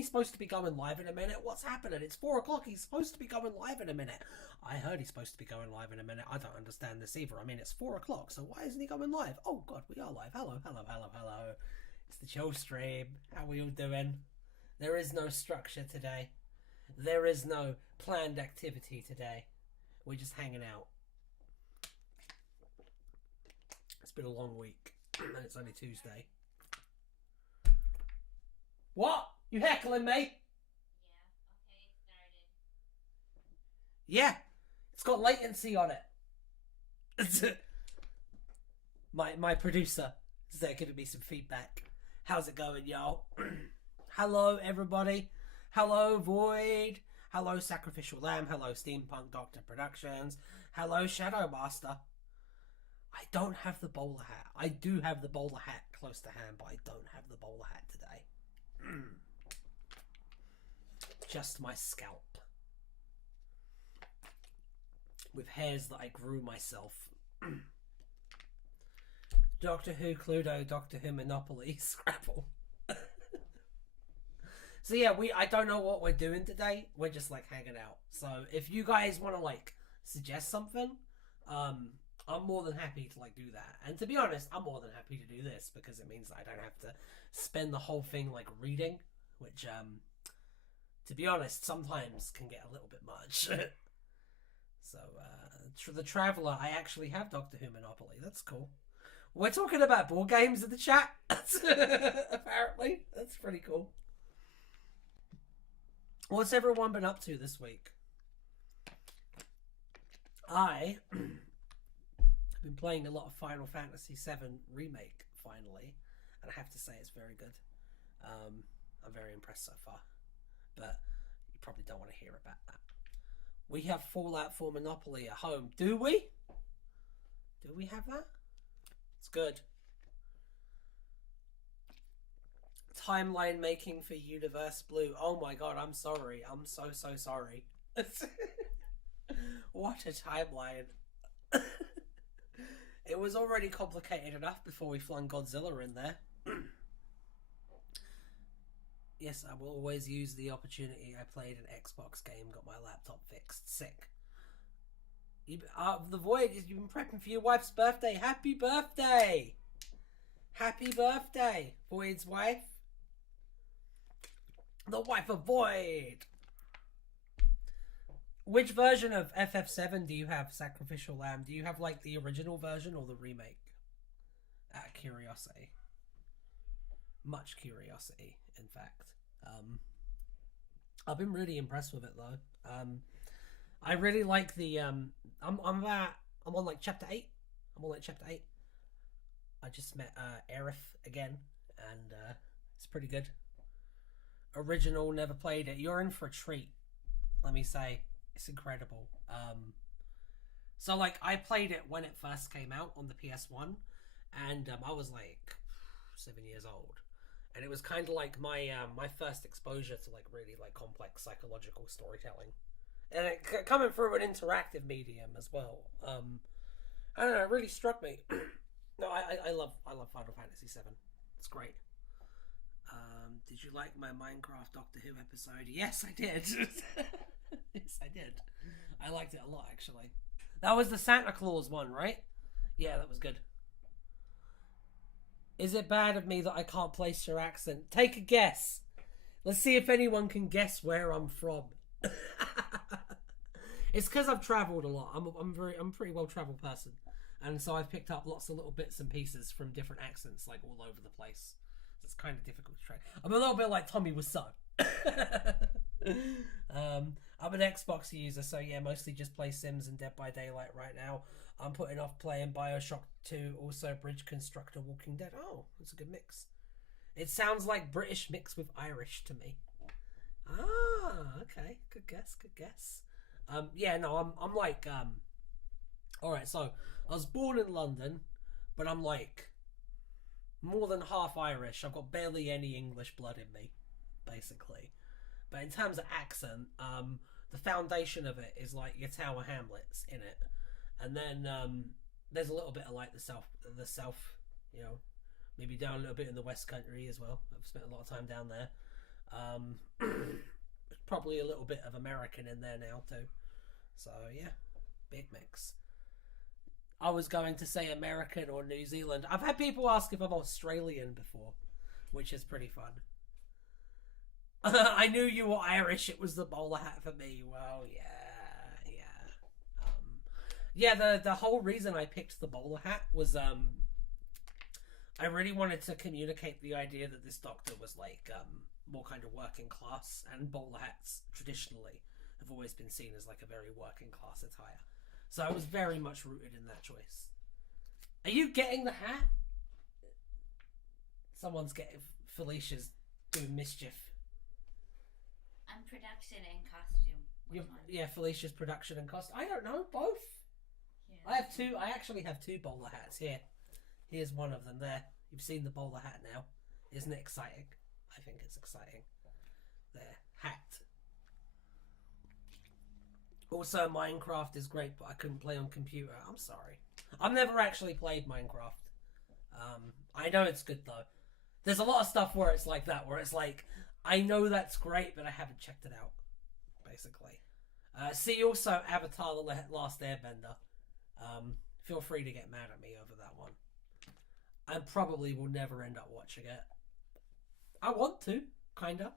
he supposed to be going live in a minute? What's happening? It's 4 o'clock. He's supposed to be going live in a minute. I heard he's supposed to be going live in a minute. I don't understand this either. I mean, it's 4 o'clock, so why isn't he going live? Oh, God, we are live. Hello, hello, hello, hello. It's the chill stream. How are we all doing? There is no structure today. There is no planned activity today. We're just hanging out. It's been a long week, and it's only Tuesday. What? You heckling me? Yeah, okay, it started. Yeah, it's got latency on it. my producer is there giving me some feedback. How's it going, y'all? Hello, everybody. Hello, Void. Hello, Sacrificial Lamb. Hello, Steampunk Doctor Productions. Hello, Shadow Master. I don't have the bowler hat. I do have the bowler hat close to hand, but I don't have the bowler hat today. Just my scalp. With hairs that I grew myself. Doctor Who, Cluedo, Doctor Who, Monopoly, Scrabble. So yeah, I don't know what we're doing today. We're just like hanging out. So if you guys want to like suggest something, I'm more than happy to like do that. And to be honest, I'm more than happy to do this because it means that I don't have to spend the whole thing like reading, which to be honest sometimes can get a little bit much. So the Traveller, I actually have Doctor Who Monopoly. That's cool. We're talking about board games in the chat. Apparently, that's pretty cool. What's everyone been up to this week? I have been playing a lot of Final Fantasy VII Remake, finally, and I have to say it's very good. I'm very impressed so far, but you probably don't want to hear about that. We have Fallout 4 Monopoly at home. Do we? Do we have that? It's good. Timeline making for Universe Blue. Oh my god, I'm sorry. I'm so sorry. What a timeline. It was already complicated enough before we flung Godzilla in there. Yes, I will always use the opportunity. I played an Xbox game, got my laptop fixed. Sick. The Void, you've been prepping for your wife's birthday. Happy birthday! Happy birthday, Void's wife. The wife of Void. Which version of FF7 do you have, Sacrificial Lamb? Do you have like the original version or the remake? Out of curiosity. Much curiosity, in fact. I've been really impressed with it though. I really like the I'm on like chapter 8. I'm on like chapter 8. I just met Aerith again, and it's pretty good. Original, never played it. You're in for a treat, let me say. It's incredible. So like I played it when it first came out on the PS1, and I was like 7 years old, and it was kind of like my my first exposure to like really like complex psychological storytelling, and it coming through an interactive medium as well. I don't know, it really struck me. No, I love Final Fantasy VII. It's great. Did you like my Minecraft Doctor Who episode? Yes, I did. Yes, I did. I liked it a lot, actually. That was the Santa Claus one, right? Yeah, that was good. Is it bad of me that I can't place your accent? Take a guess. Let's see if anyone can guess where I'm from. It's because I've travelled a lot. I'm a pretty well-travelled person. And so I've picked up lots of little bits and pieces from different accents, like all over the place. So it's kind of difficult to track. I'm a little bit like Tommy Wiseau. I'm an Xbox user, so yeah, mostly just play Sims and Dead by Daylight right now. I'm putting off playing Bioshock 2, also Bridge Constructor, Walking Dead. Oh, that's a good mix. It sounds like British mixed with Irish to me. Ah, okay, good guess, good guess. Yeah, no, I'm like, alright, so I was born in London, but I'm like more than half Irish. I've got barely any English blood in me, basically. But in terms of accent, the foundation of it is like your Tower Hamlets in it, and then there's a little bit of like the south, you know, maybe down a little bit in the West Country as well. I've spent a lot of time down there. probably a little bit of American in there now too. So yeah, big mix. I was going to say American or New Zealand. I've had people ask if I'm Australian before, which is pretty fun. I knew you were Irish. It was the bowler hat for me. Well, yeah, yeah. Yeah, the whole reason I picked the bowler hat was I really wanted to communicate the idea that this doctor was like more kind of working class, and bowler hats traditionally have always been seen as like a very working class attire. So I was very much rooted in that choice. Are you getting the hat? Someone's getting... Felicia's doing mischief. I'm production and costume. Yeah, Felicia's production and costume. I don't know, both. Yeah. I have two. I actually have two bowler hats here. Here's one of them there. You've seen the bowler hat now. Isn't it exciting? I think it's exciting. There. Hat. Also, Minecraft is great, but I couldn't play on computer. I'm sorry. I've never actually played Minecraft. I know it's good, though. There's a lot of stuff where it's like that, where it's like, I know that's great, but I haven't checked it out, basically. See also Avatar The Last Airbender. Feel free to get mad at me over that one. I probably will never end up watching it. I want to, kinda.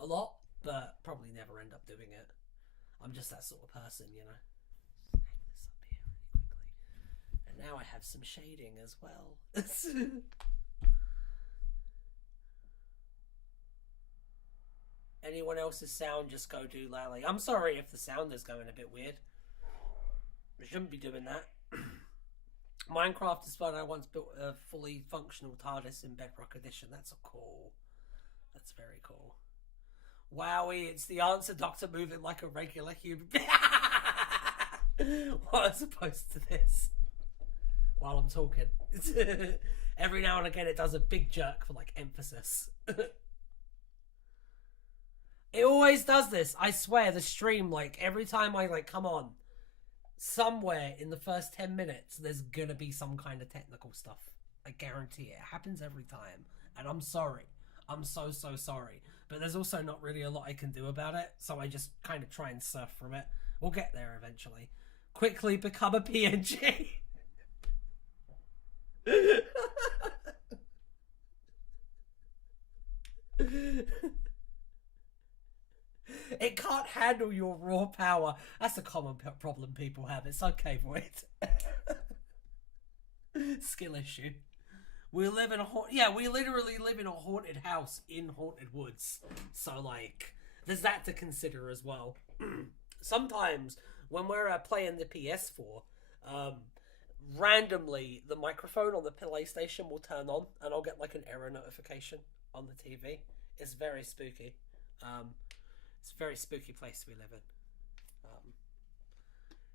A lot, but probably never end up doing it. I'm just that sort of person, you know. Hang this up here really quickly. And now I have some shading as well. Anyone else's sound, just go do Lally. I'm sorry if the sound is going a bit weird. We shouldn't be doing that. Minecraft is fun. I once built a fully functional TARDIS in Bedrock Edition. That's cool. That's very cool. Wowie, it's the answer doctor moving like a regular human. What as opposed to this? While I'm talking. Every now and again it does a big jerk for like emphasis. It always does this. I swear, the stream, like, every time I, like, come on, somewhere in the first 10 minutes, there's gonna be some kind of technical stuff. I guarantee it. It happens every time. And I'm sorry. I'm so sorry. But there's also not really a lot I can do about it, so I just kind of try and surf from it. We'll get there eventually. Quickly become a PNG. It can't handle your raw power. That's a common problem people have. It's okay, Void. Skill issue. We live in a we literally live in a haunted house in haunted woods. So, like, there's that to consider as well. Sometimes, when we're playing the PS4, randomly, the microphone on the PlayStation will turn on, and I'll get, like, an error notification on the TV. It's very spooky. It's a very spooky place we live in.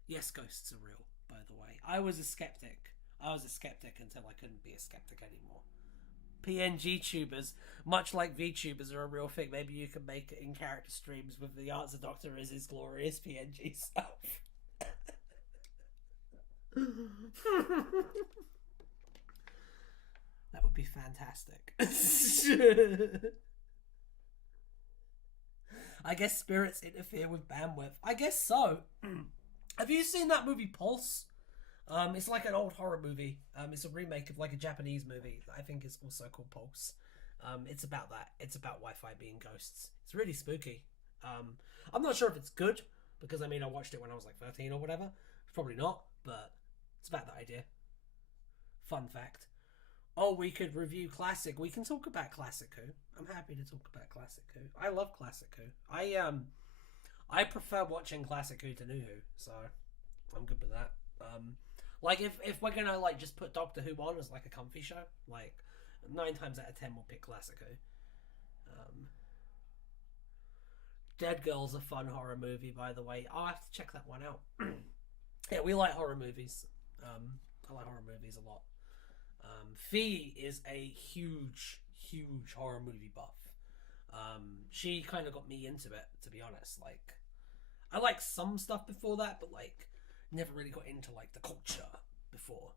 Yes, ghosts are real, by the way. I was a skeptic until I couldn't be a skeptic anymore. PNG tubers, much like VTubers, are a real thing. Maybe you can make it in character streams with the Answer Doctor as his glorious PNG stuff. That would be fantastic. I guess spirits interfere with bandwidth. I guess so. Have you seen that movie Pulse? It's like an old horror movie. It's a remake of like a Japanese movie that I think is also called Pulse. It's about that. It's about Wi-Fi being ghosts. It's really spooky. I'm not sure if it's good, because I mean I watched it when I was like 13 or whatever. Probably not, but it's about that idea. Fun fact. Oh, we could review Classic. We can talk about Classic Who. I'm happy to talk about Classic Who. I love Classic Who. I prefer watching Classic Who to New Who, so I'm good with that. Like if we're gonna like just put Doctor Who on as like a comfy show, like 9 times out of 10 we'll pick Classic Who. Dead Girl's a fun horror movie, by the way. I'll have to check that one out. Yeah, we like horror movies. I like horror movies a lot. Fee is a huge horror movie buff. She kind of got me into it, to be honest. Like, I liked some stuff before that, but like, never really got into like the culture before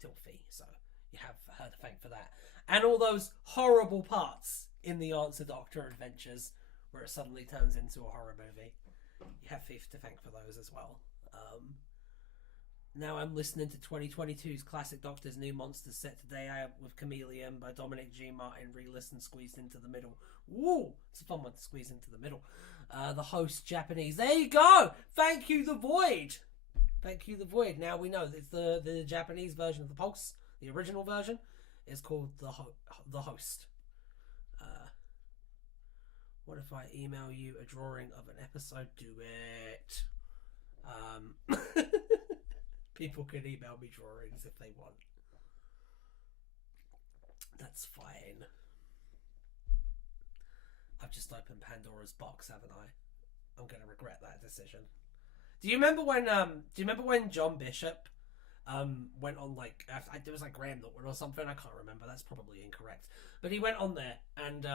till Fee. So you have her to thank for that, and all those horrible parts in the Answer Doctor adventures where it suddenly turns into a horror movie. You have Thief to thank for those as well. Now I'm listening to 2022's classic Doctor's New Monsters set today out with Chameleon by Dominic G. Martin, re-listened, squeezed into the middle. Woo! It's a fun one to squeeze into the middle. The host, Japanese. There you go! Thank you, The Void! Thank you, The Void. Now we know it's the Japanese version of the Pulse. The original version is called The Host. What if I email you a drawing of an episode? Do it. People can email me drawings if they want. That's fine. I've just opened Pandora's box, haven't I? I'm gonna regret that decision. Do you remember when John Bishop went on like there was like Graham Norton or something? I can't remember. That's probably incorrect. But he went on there and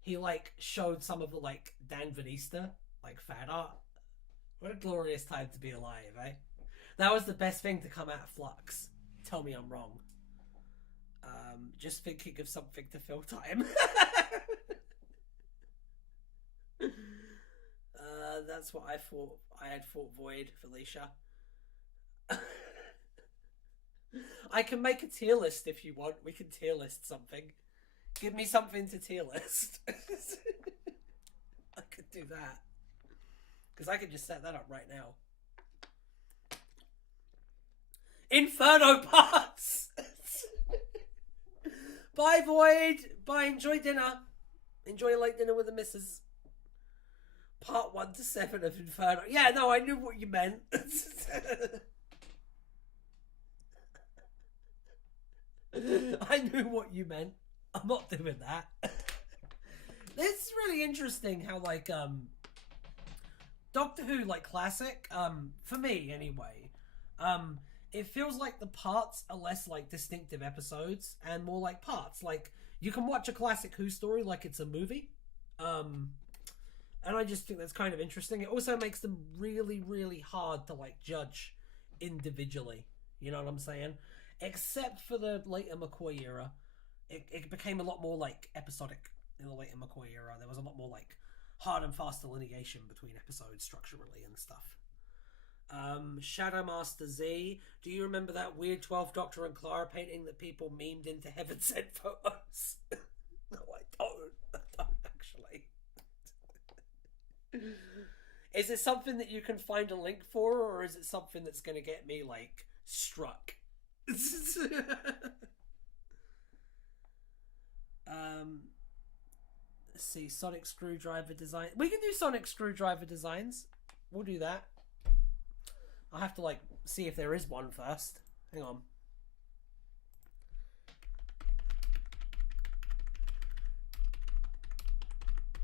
he like showed some of the like Dan Vanista like fan art. What a glorious time to be alive, eh? That was the best thing to come out of Flux. Tell me I'm wrong. Just thinking of something to fill time. That's what I thought. I had thought Void, Felicia. I can make a tier list if you want. We can tier list something. Give me something to tier list. I could do that. Because I could just set that up right now. Inferno parts! Bye, Void! Bye, enjoy dinner. Enjoy a late dinner with the missus. Part 1 to 7 of Inferno. Yeah, no, I knew what you meant. I knew what you meant. I'm not doing that. This is really interesting how, like, Doctor Who, like, classic, for me, anyway, it feels like the parts are less, like, distinctive episodes and more like parts. Like, you can watch a classic Who story like it's a movie. And I just think that's kind of interesting. It also makes them really, really hard to, like, judge individually. You know what I'm saying? Except for the later McCoy era. It became a lot more, like, episodic in the later McCoy era. There was a lot more, like, hard and fast delineation between episodes structurally and stuff. Shadowmaster Z, do you remember that weird 12th Doctor and Clara painting that people memed into Heaven Sent photos? No, I don't actually. Is it something that you can find a link for, or is it something that's going to get me, like, struck? Let's see, Sonic Screwdriver design. We can do Sonic Screwdriver designs. We'll do that. I'll have to, like, see if there is one first. Hang on.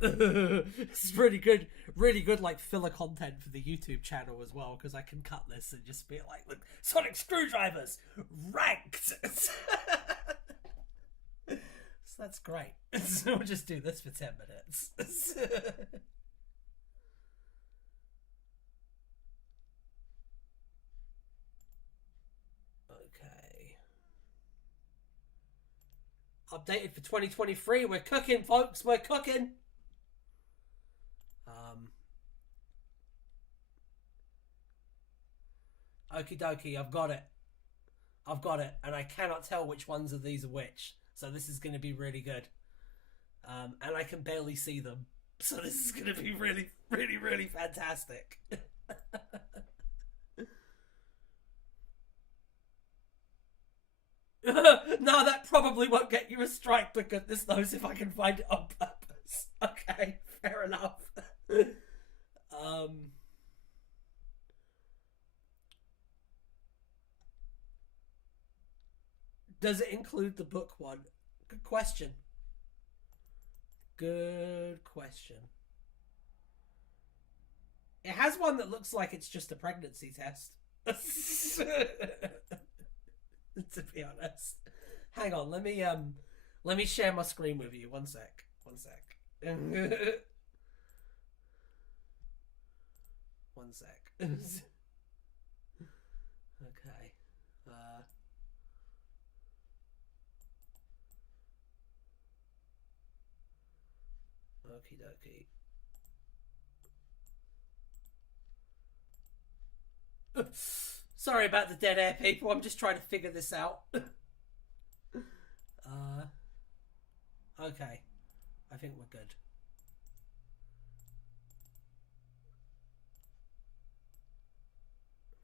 It's really good, like, filler content for the YouTube channel as well, because I can cut this and just be like, look, Sonic Screwdrivers ranked. So that's great. So we'll just do this for 10 minutes. Okay. Updated for 2023. We're cooking, folks. We're cooking. Okie dokie, I've got it. And I cannot tell which ones of these are which. So this is going to be really good. And I can barely see them. So this is going to be really, really, really fantastic. No, that probably won't get you a strike, but goodness knows if I can find it on purpose. Okay, fair enough. Does it include the book one? Good question. Good question. It has one that looks like it's just a pregnancy test. To be honest. Hang on, let me share my screen with you. One sec. One sec. Okay. Okie dokie. Sorry about the dead air, people. I'm just trying to figure this out. Okay. I think we're good.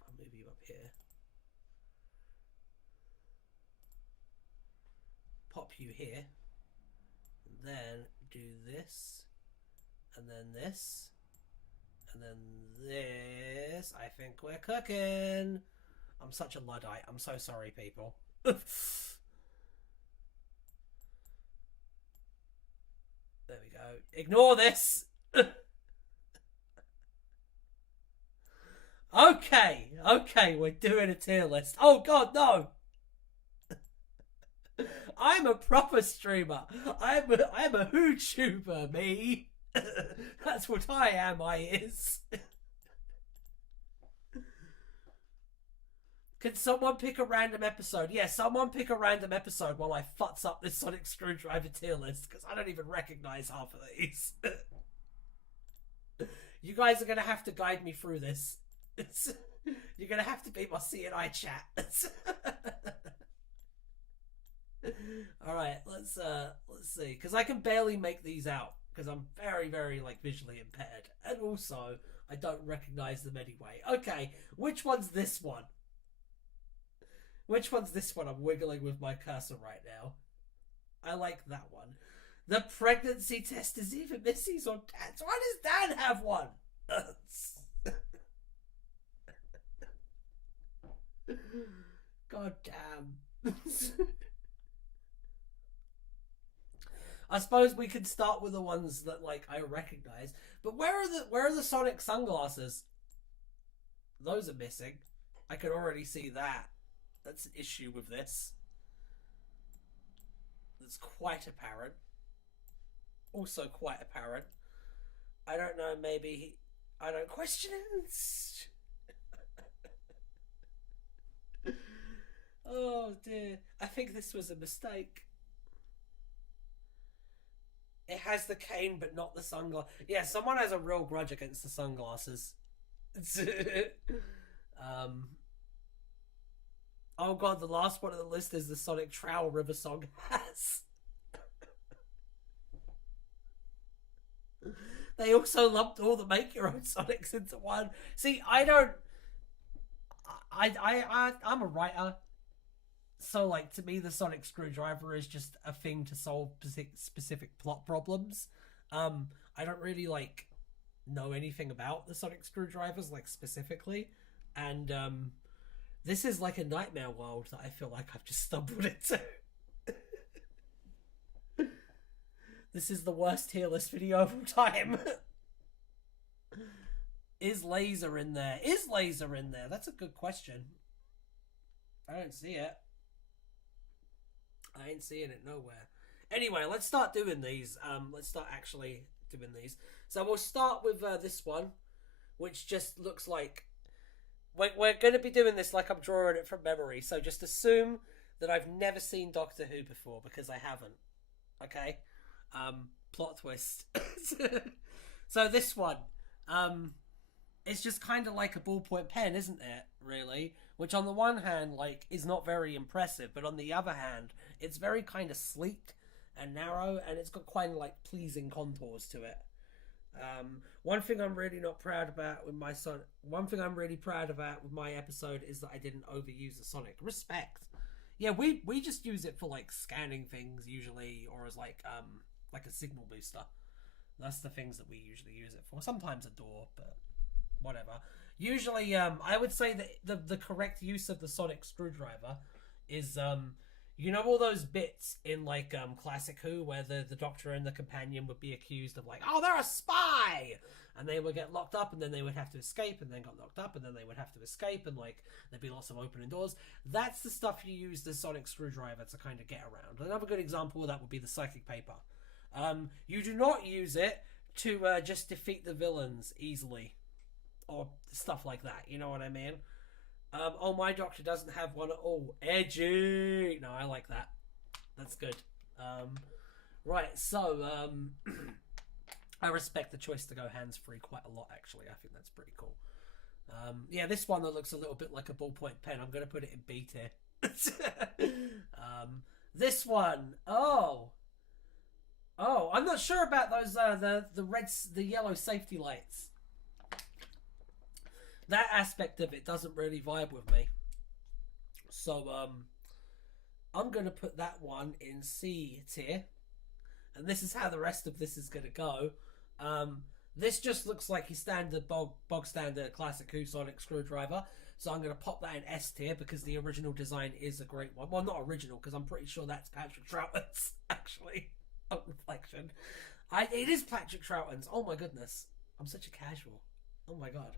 I'll move you up here. Pop you here. And then do this. And then this. And then this. I think we're cooking. I'm such a Luddite. I'm so sorry, people. There we go. Ignore this. Okay. Okay, we're doing a tier list. Oh, God, no. I'm a proper streamer. I'm a YouTuber, me. That's what I am, is. Can someone pick a random episode? Yeah, someone pick a random episode while I futz up this Sonic Screwdriver tier list, because I don't even recognize half of these. You guys are going to have to guide me through this. You're going to have to be my CNI chat. Alright, let's see. Because I can barely make these out, because I'm very, very, like, visually impaired. And also, I don't recognize them anyway. Okay, which one's this one? Which one's this one? I'm wiggling with my cursor right now. I like that one. The pregnancy test is either Missy's or Dad's. Why does Dad have one? God damn. I suppose we could start with the ones that, like, I recognize. But where are the Sonic sunglasses? Those are missing. I can already see that. That's an issue with this. It's quite apparent. Also quite apparent. I don't know, maybe I don't question it. Oh dear. I think this was a mistake. It has the cane but not the sunglasses. Yeah, someone has a real grudge against the sunglasses. Oh god, the last one on the list is the Sonic Trowel River song has. They also lumped all the make your own Sonics into one. See, I'm a writer. So, like, to me, the Sonic Screwdriver is just a thing to solve specific plot problems. I don't really, like, know anything about the Sonic Screwdrivers, like, specifically. And, this is like a nightmare world that I feel like I've just stumbled into. This is the worst tier list video of all time. Is Laser in there? Is Laser in there? That's a good question. I don't see it. I ain't seeing it nowhere. Anyway, let's start doing these. Let's start actually doing these. So we'll start with this one, which just looks like... We're going to be doing this like I'm drawing it from memory, so just assume that I've never seen Doctor Who before, because I haven't. Okay? Plot twist. So this one, it's just kind of like a ballpoint pen, isn't it, really? Which on the one hand, like, is not very impressive, but on the other hand, it's very kind of sleek and narrow, and it's got quite, like, pleasing contours to it. One thing I'm really not proud about with my one thing I'm really proud about with my episode is that I didn't overuse the Sonic. Respect. Yeah, we just use it for, like, scanning things usually, or as like a signal booster. That's the things that we usually use it for. Sometimes a door, but whatever. Usually, I would say that the correct use of the Sonic Screwdriver is you know all those bits in, like, Classic Who where the Doctor and the companion would be accused of, like, oh, they're a spy! And they would get locked up, and then they would have to escape, and then got locked up, and then they would have to escape, and, like, there'd be lots of opening doors. That's the stuff you use the Sonic Screwdriver to kind of get around. Another good example of that would be the Psychic Paper. You do not use it to just defeat the villains easily. Or stuff like that, you know what I mean? Oh, my Doctor doesn't have one at all. Edgy! No, I like that. That's good. Right, so, I respect the choice to go hands-free quite a lot, actually. I think that's pretty cool. Yeah, this one that looks a little bit like a ballpoint pen. I'm going to put it in B tier. This one, oh, I'm not sure about those. The yellow safety lights. That aspect of it doesn't really vibe with me. So I'm going to put that one in C tier, and this is how the rest of this is going to go. This just looks like your standard bog standard classic Sonic screwdriver. So I'm going to pop that in S tier because the original design is a great one. Well, not original because I'm pretty sure that's Patrick Troughton's actually. On reflection, it is Patrick Troughton's. Oh my goodness, I'm such a casual. Oh my god.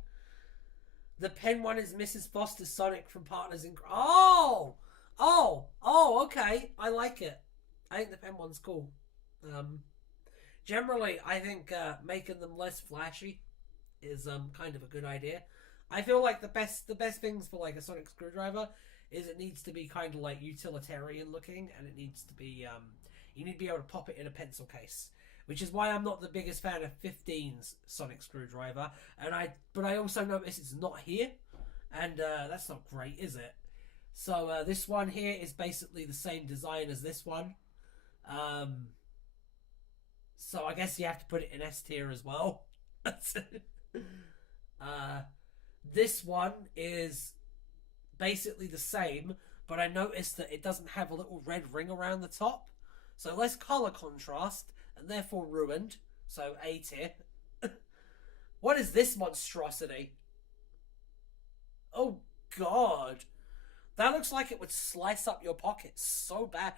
The pen one is Mrs. Foster's Sonic from Partners in. Oh, okay. I like it. I think the pen one's cool. Generally, I think making them less flashy is kind of a good idea. I feel like the best things for like a Sonic screwdriver is it needs to be kind of like utilitarian looking, and it needs to be you need to be able to pop it in a pencil case, which is why I'm not the biggest fan of 15's Sonic screwdriver. But I also notice it's not here, and that's not great, is it? So this one here is basically the same design as this one. So I guess you have to put it in S tier as well. This one is basically the same, but I noticed that it doesn't have a little red ring around the top. So less color contrast, and therefore ruined. So A tier. What is this monstrosity? Oh god. That looks like it would slice up your pockets so bad.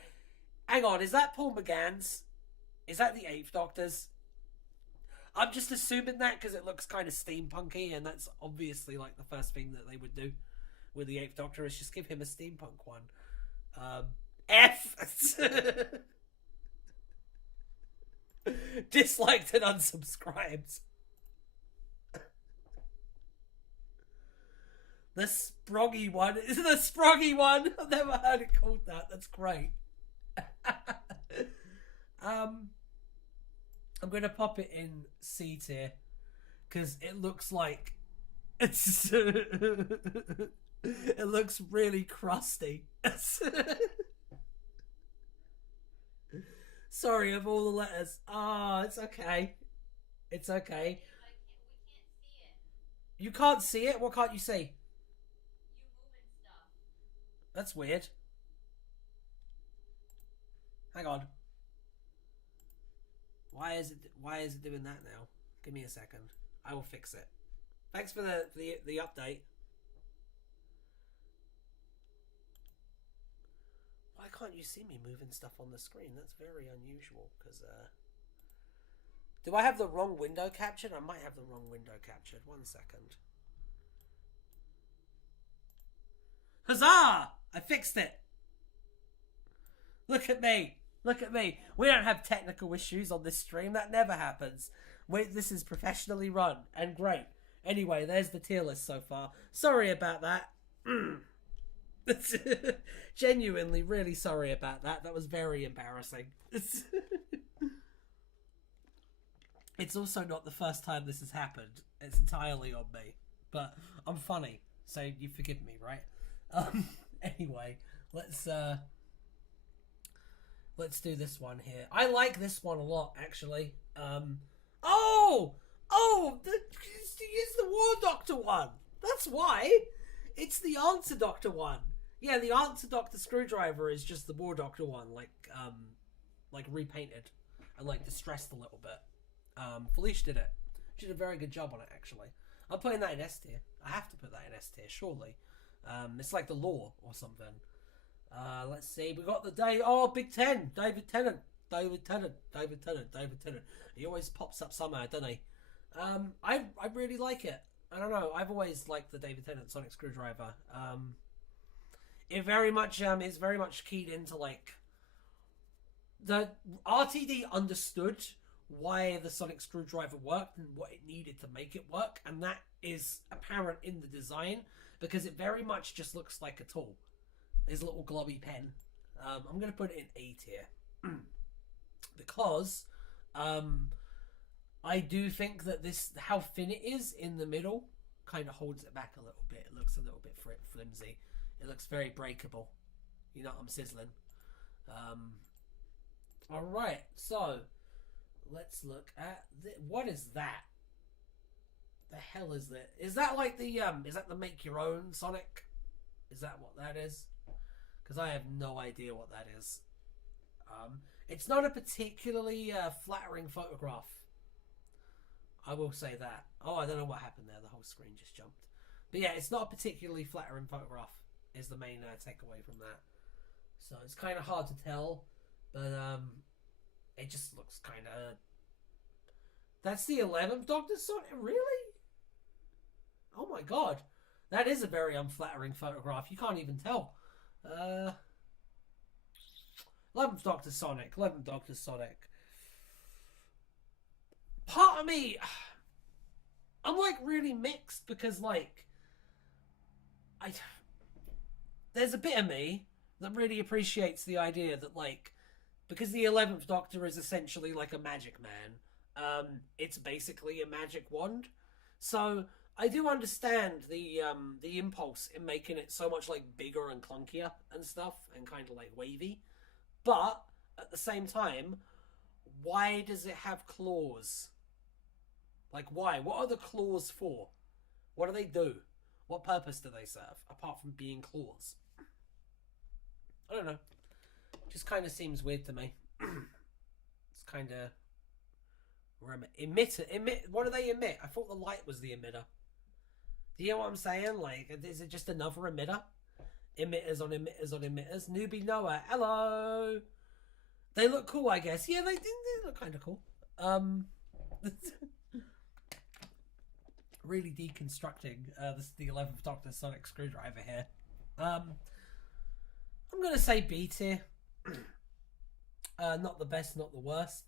Hang on, is that Paul McGann's? Is that the Eighth Doctor's? I'm just assuming that because it looks kind of steampunky, and that's obviously like the first thing that they would do with the Eighth Doctor is just give him a steampunk one. F! Disliked and unsubscribed. The Sproggy one. Is it the Sproggy one? I've never heard it called that. That's great. I'm going to pop it in C tier because it looks like it's it looks really crusty. Sorry of all the letters. It's okay. It's okay. We can't see it. You can't see it? What can't you see? You moving stuff. That's weird. Hang on. Why is it doing that now? Give me a second. I will fix it. Thanks for the update. Why can't you see me moving stuff on the screen? That's very unusual because do I have the wrong window captured? I might have the wrong window captured. 1 second. Huzzah! I fixed it. Look at me. Look at me. We don't have technical issues on this stream. That never happens. This is professionally run and great. Anyway, there's the tier list so far. Sorry about that. Genuinely, really sorry about that. That was very embarrassing. It's also not the first time this has happened. It's entirely on me. But I'm funny, so you forgive me, right? Anyway, let's do this one here. I like this one a lot, actually. It's the War Doctor one. That's why. It's the Answer Doctor one. Yeah, the Answer Doctor screwdriver is just the War Doctor one, like repainted and like distressed a little bit. Felicia did it. She did a very good job on it, actually. I'm putting that in S tier. I have to put that in S tier, surely. It's like the law or something. Let's see. We got the day. Oh, Big Ten. David Tennant. He always pops up somehow, doesn't he? I really like it. I don't know. I've always liked the David Tennant Sonic screwdriver. It very much is very much keyed into like the RTD understood why the Sonic screwdriver worked and what it needed to make it work, and that is apparent in the design because it very much just looks like a tool. His little globby pen. I'm going to put it in A tier because I do think that how thin it is in the middle kind of holds it back a little bit. It looks a little bit flimsy. It looks very breakable. You know, I'm sizzling. All right, so let's look at what is that? The hell is that? Is that like the is that the make your own Sonic? Is that what that is? Because I have no idea what that is. It's not a particularly flattering photograph. I will say that. Oh, I don't know what happened there. The whole screen just jumped. But yeah, it's not a particularly flattering photograph. Is the main takeaway from that. So it's kind of hard to tell, but it just looks kind of. That's the 11th Doctor Sonic, really? Oh my god, that is a very unflattering photograph. You can't even tell. 11th Doctor Sonic. Part of me, I'm like really mixed because like, there's a bit of me that really appreciates the idea that like, because the 11th Doctor is essentially like a magic man, it's basically a magic wand. So I do understand the impulse in making it so much like bigger and clunkier and stuff and kind of like wavy, but at the same time, why does it have claws? Like why? What are the claws for? What do they do? What purpose do they serve apart from being claws? I don't know. Just kind of seems weird to me. It's kind of emit. What do they emit? I thought the light was the emitter. Do you know what I'm saying? Like, is it just another emitter? Emitters on emitters on emitters. Newbie Noah, hello. They look cool, I guess. Yeah, they look kind of cool. Really deconstructing the 11th Doctor Sonic Screwdriver here. I'm gonna say B tier. Not the best, not the worst.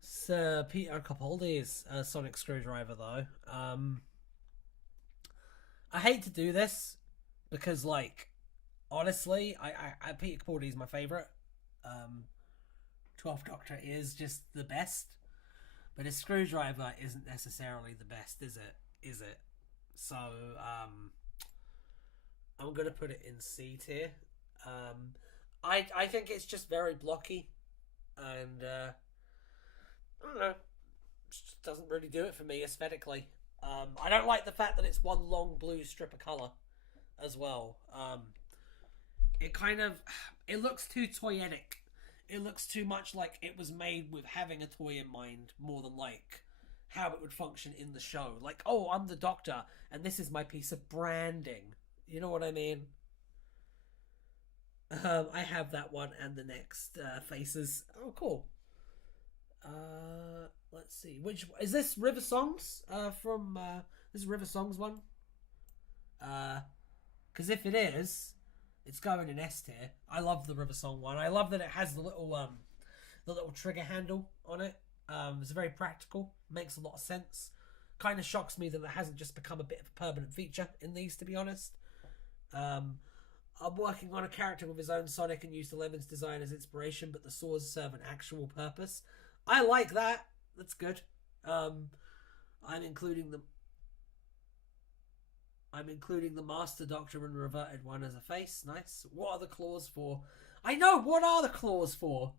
Sir Peter Capaldi's Sonic Screwdriver, though. I hate to do this because, like, honestly, I Peter Capaldi's my favourite. 12th Doctor is just the best, but his screwdriver isn't necessarily the best, is it? So, I'm gonna put it in C tier. I think it's just very blocky, and I don't know, it just doesn't really do it for me aesthetically. I don't like the fact that it's one long blue strip of colour as well. It looks too toyetic. It looks too much like it was made with having a toy in mind more than like how it would function in the show. Like, oh, I'm the Doctor and this is my piece of branding. You know what I mean? I have that one and the next faces. Oh, cool. Let's see. Which is this? River Songs? From this is River Songs one. Because if it is, it's going in S tier. I love the River Song one. I love that it has the little trigger handle on it. It's very practical. Makes a lot of sense. Kind of shocks me that it hasn't just become a bit of a permanent feature in these, to be honest. I'm working on a character with his own Sonic and used Eleven's design as inspiration, but the swords serve an actual purpose. I like that. That's good. I'm including the Master Doctor and Reverted one as a face. Nice. What are the claws for? I know. What are the claws for?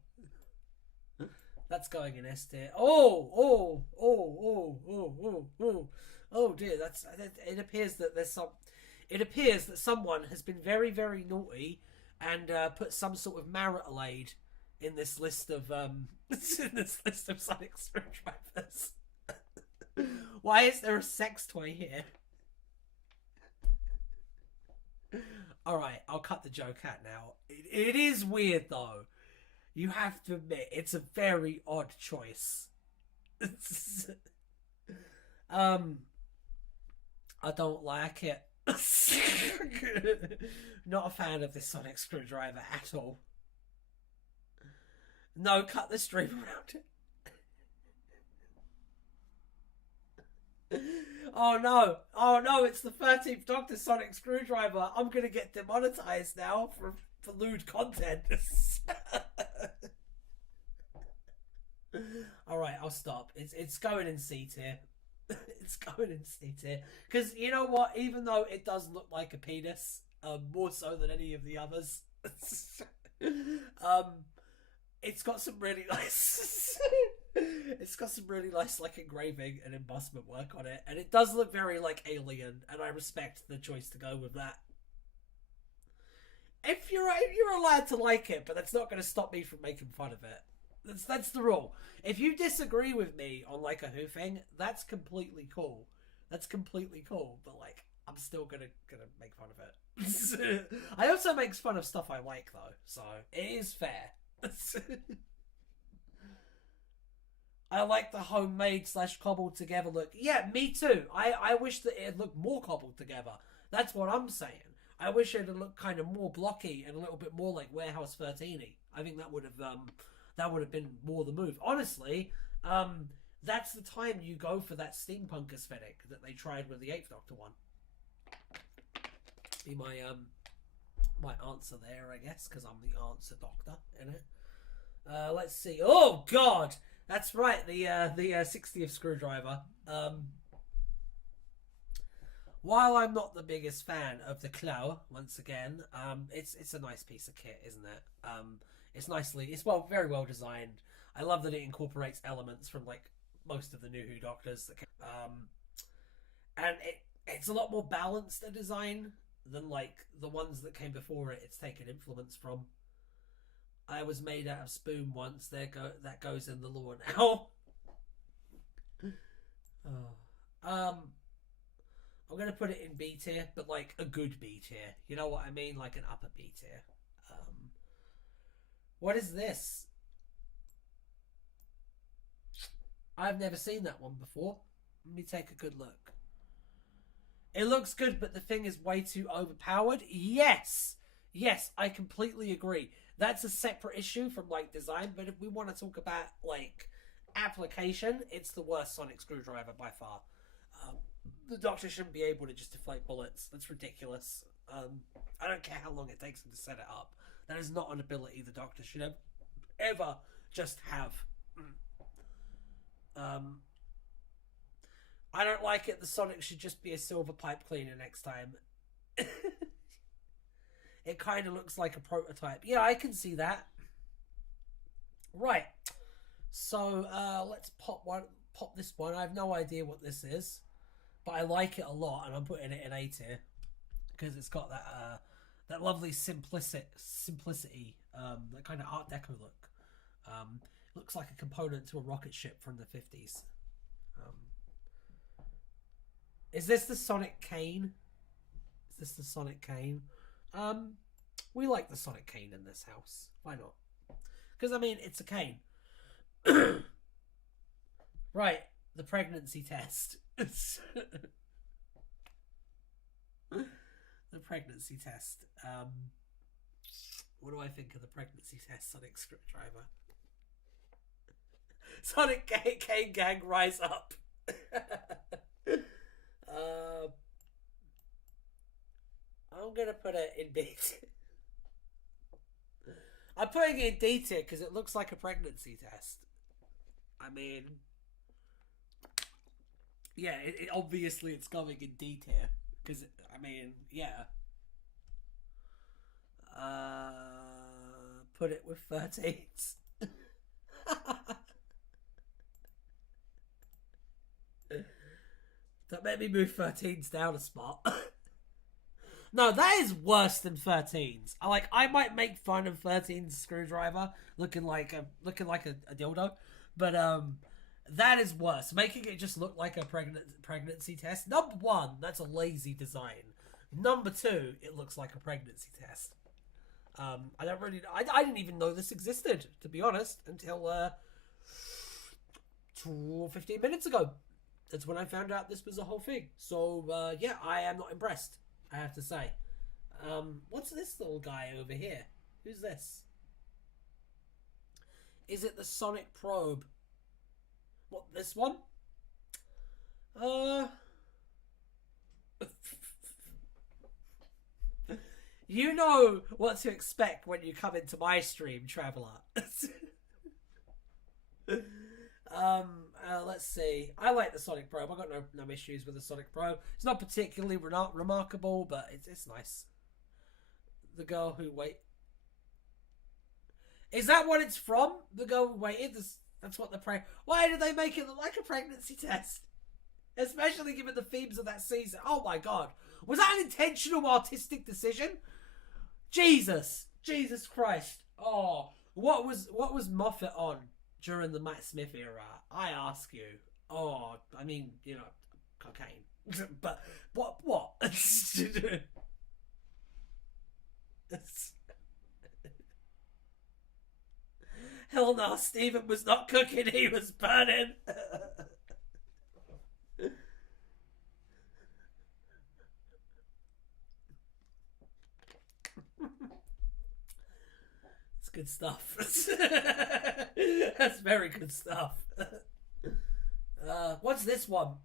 That's going in S tier. Oh dear. It appears that there's some. It appears that someone has been very, very naughty and put some sort of marital aid in this list of Sonic screwdrivers. Why is there a sex toy here? Alright, I'll cut the joke out now. It is weird though. You have to admit, it's a very odd choice. I don't like it. Not a fan of this Sonic screwdriver at all. No, cut the stream around it. Oh no, it's the 13th Doctor Sonic screwdriver. I'm gonna get demonetized now for lewd content. Alright, I'll stop. It's going in C tier. It's going in C tier. Because you know what? Even though it does look like a penis, more so than any of the others, um, it's got some really nice. It's got some really nice like engraving and embossment work on it, and it does look very like alien, and I respect the choice to go with that. If you're allowed to like it, but that's not going to stop me from making fun of it. That's the rule. If you disagree with me on like a Who thing, that's completely cool. That's completely cool. But like, I'm still gonna make fun of it. I also make fun of stuff I like though, so it is fair. I like the homemade / cobbled together look. Yeah, me too. I wish that it had looked more cobbled together. That's what I'm saying. I wish it had looked kind of more blocky and a little bit more like Warehouse 13y. I think that would have been more the move. Honestly, that's the time you go for that steampunk aesthetic that they tried with the Eighth Doctor one. Be my answer there, I guess, because I'm the answer doctor in it. Let's see. Oh God, that's right. The 60th screwdriver. While I'm not the biggest fan of the claw, once again, it's a nice piece of kit, isn't it? It's very well designed. I love that it incorporates elements from like most of the New Who Doctors. And it's a lot more balanced a design than like the ones that came before it. It's taken influence from. I was made out of spoon once. That goes in the lore now. I'm gonna put it in B tier, but like a good B tier. You know what I mean? Like an upper B tier. What is this? I've never seen that one before. Let me take a good look. It looks good, but the thing is way too overpowered. Yes, I completely agree. That's a separate issue from like design, but if we want to talk about like application, it's the worst sonic screwdriver by far. The Doctor shouldn't be able to just deflate bullets. That's ridiculous. I don't care how long it takes him to set it up. That is not an ability the Doctor should ever just have. I don't like it. The Sonic should just be a silver pipe cleaner next time. It kind of looks like a prototype. Yeah, I can see that. Right. So let's pop this one. I have no idea what this is, but I like it a lot, and I'm putting it in A tier because it's got that lovely simplicity, that kind of Art Deco look. Looks like a component to a rocket ship from the 50s. Is this the Sonic Cane? We like the Sonic Cane in this house. Why not? Because, I mean, it's a cane. Right, the pregnancy test. The pregnancy test. What do I think of the pregnancy test, Sonic Screwdriver? Sonic Cane Gang, rise up. I'm gonna put it in D tier. I'm putting it in D tier because it looks like a pregnancy test. I mean, yeah, obviously it's going in D tier because I mean, yeah. Put it with 13s. That made me move 13s down a spot. No, that is worse than 13s. I might make fun of 13's screwdriver looking like a dildo, but that is worse. Making it just look like a pregnancy test. Number one, that's a lazy design. Number two, it looks like a pregnancy test. I didn't even know this existed, to be honest, until 15 minutes ago. That's when I found out this was a whole thing. So, yeah, I am not impressed, I have to say. What's this little guy over here? Who's this? Is it the Sonic Probe? What, this one? You know what to expect when you come into my stream, Traveller. Let's see. I like the Sonic Probe. I got no issues with the Sonic Probe. It's not particularly remarkable, but it's nice. The girl who wait. Is that what it's from? The girl who waited. That's what the Why did they make it look like a pregnancy test? Especially given the themes of that season. Oh my god, was that an intentional artistic decision? Jesus Christ. Oh, what was Moffat on during the Matt Smith era? I ask you. Oh, I mean, cocaine. But what? Hell no, Stephen was not cooking, he was burning. It's good stuff. That's very good stuff. What's this one?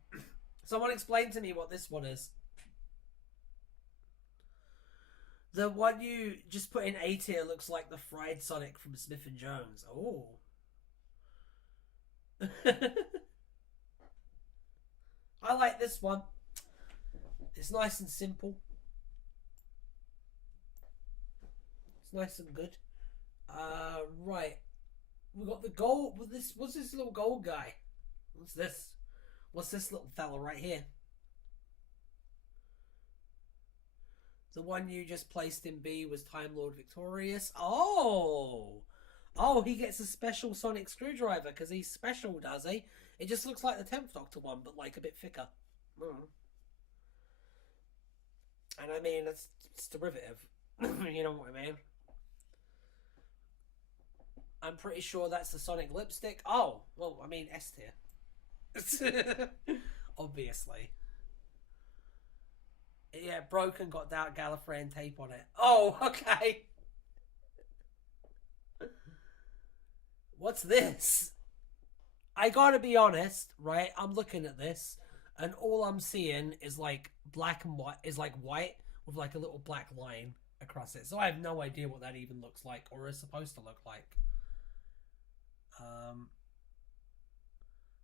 Someone explain to me what this one is. The one you just put in A tier looks like the fried Sonic from Smith and Jones. Oh. I like this one. It's nice and simple. It's nice and good. Right. We got the gold. What's this little gold guy? What's this? What's this little fella right here? The one you just placed in B was Time Lord Victorious. Oh, he gets a special sonic screwdriver because he's special, does he? It just looks like the 10th Doctor one, but like a bit thicker. And I mean, it's derivative. You know what I mean? I'm pretty sure that's the Sonic lipstick. Oh, well, I mean, S tier. Obviously. Yeah, broken, got Doubt Gallifreyan tape on it. Oh, okay. What's this? I gotta be honest, right? I'm looking at this, and all I'm seeing is like black and white, is like white with like a little black line across it. So I have no idea what that even looks like or is supposed to look like.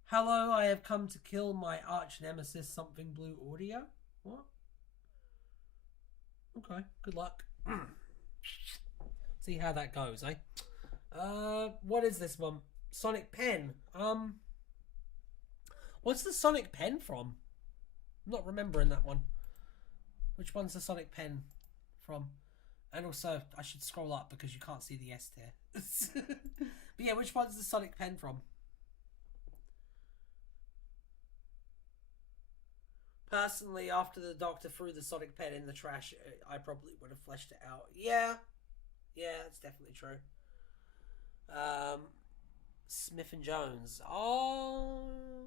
Hello, I have come to kill my arch nemesis, something blue audio. What? Okay, good luck. See how that goes, eh? What is this one? Sonic Pen. What's the Sonic Pen from? I'm not remembering that one. Which one's the Sonic Pen from? And also, I should scroll up because you can't see the S tier. But yeah, which one's the Sonic Pen from? Personally, after the Doctor threw the Sonic Pen in the trash, I probably would have fleshed it out. Yeah, that's definitely true. Smith and Jones. Oh,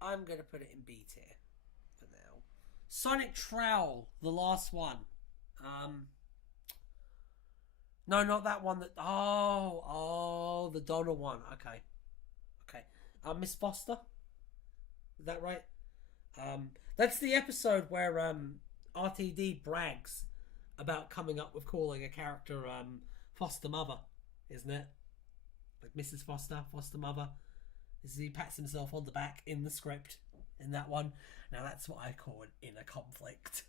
I'm gonna put it in B tier for now. Sonic Trowel, the last one. No, not that one. The Donna one. Okay. Miss Foster. Is that right? That's the episode where RTD brags about coming up with calling a character Foster Mother, isn't it? Like Mrs. Foster, Foster Mother. He pats himself on the back in the script in that one. Now that's what I call an inner conflict.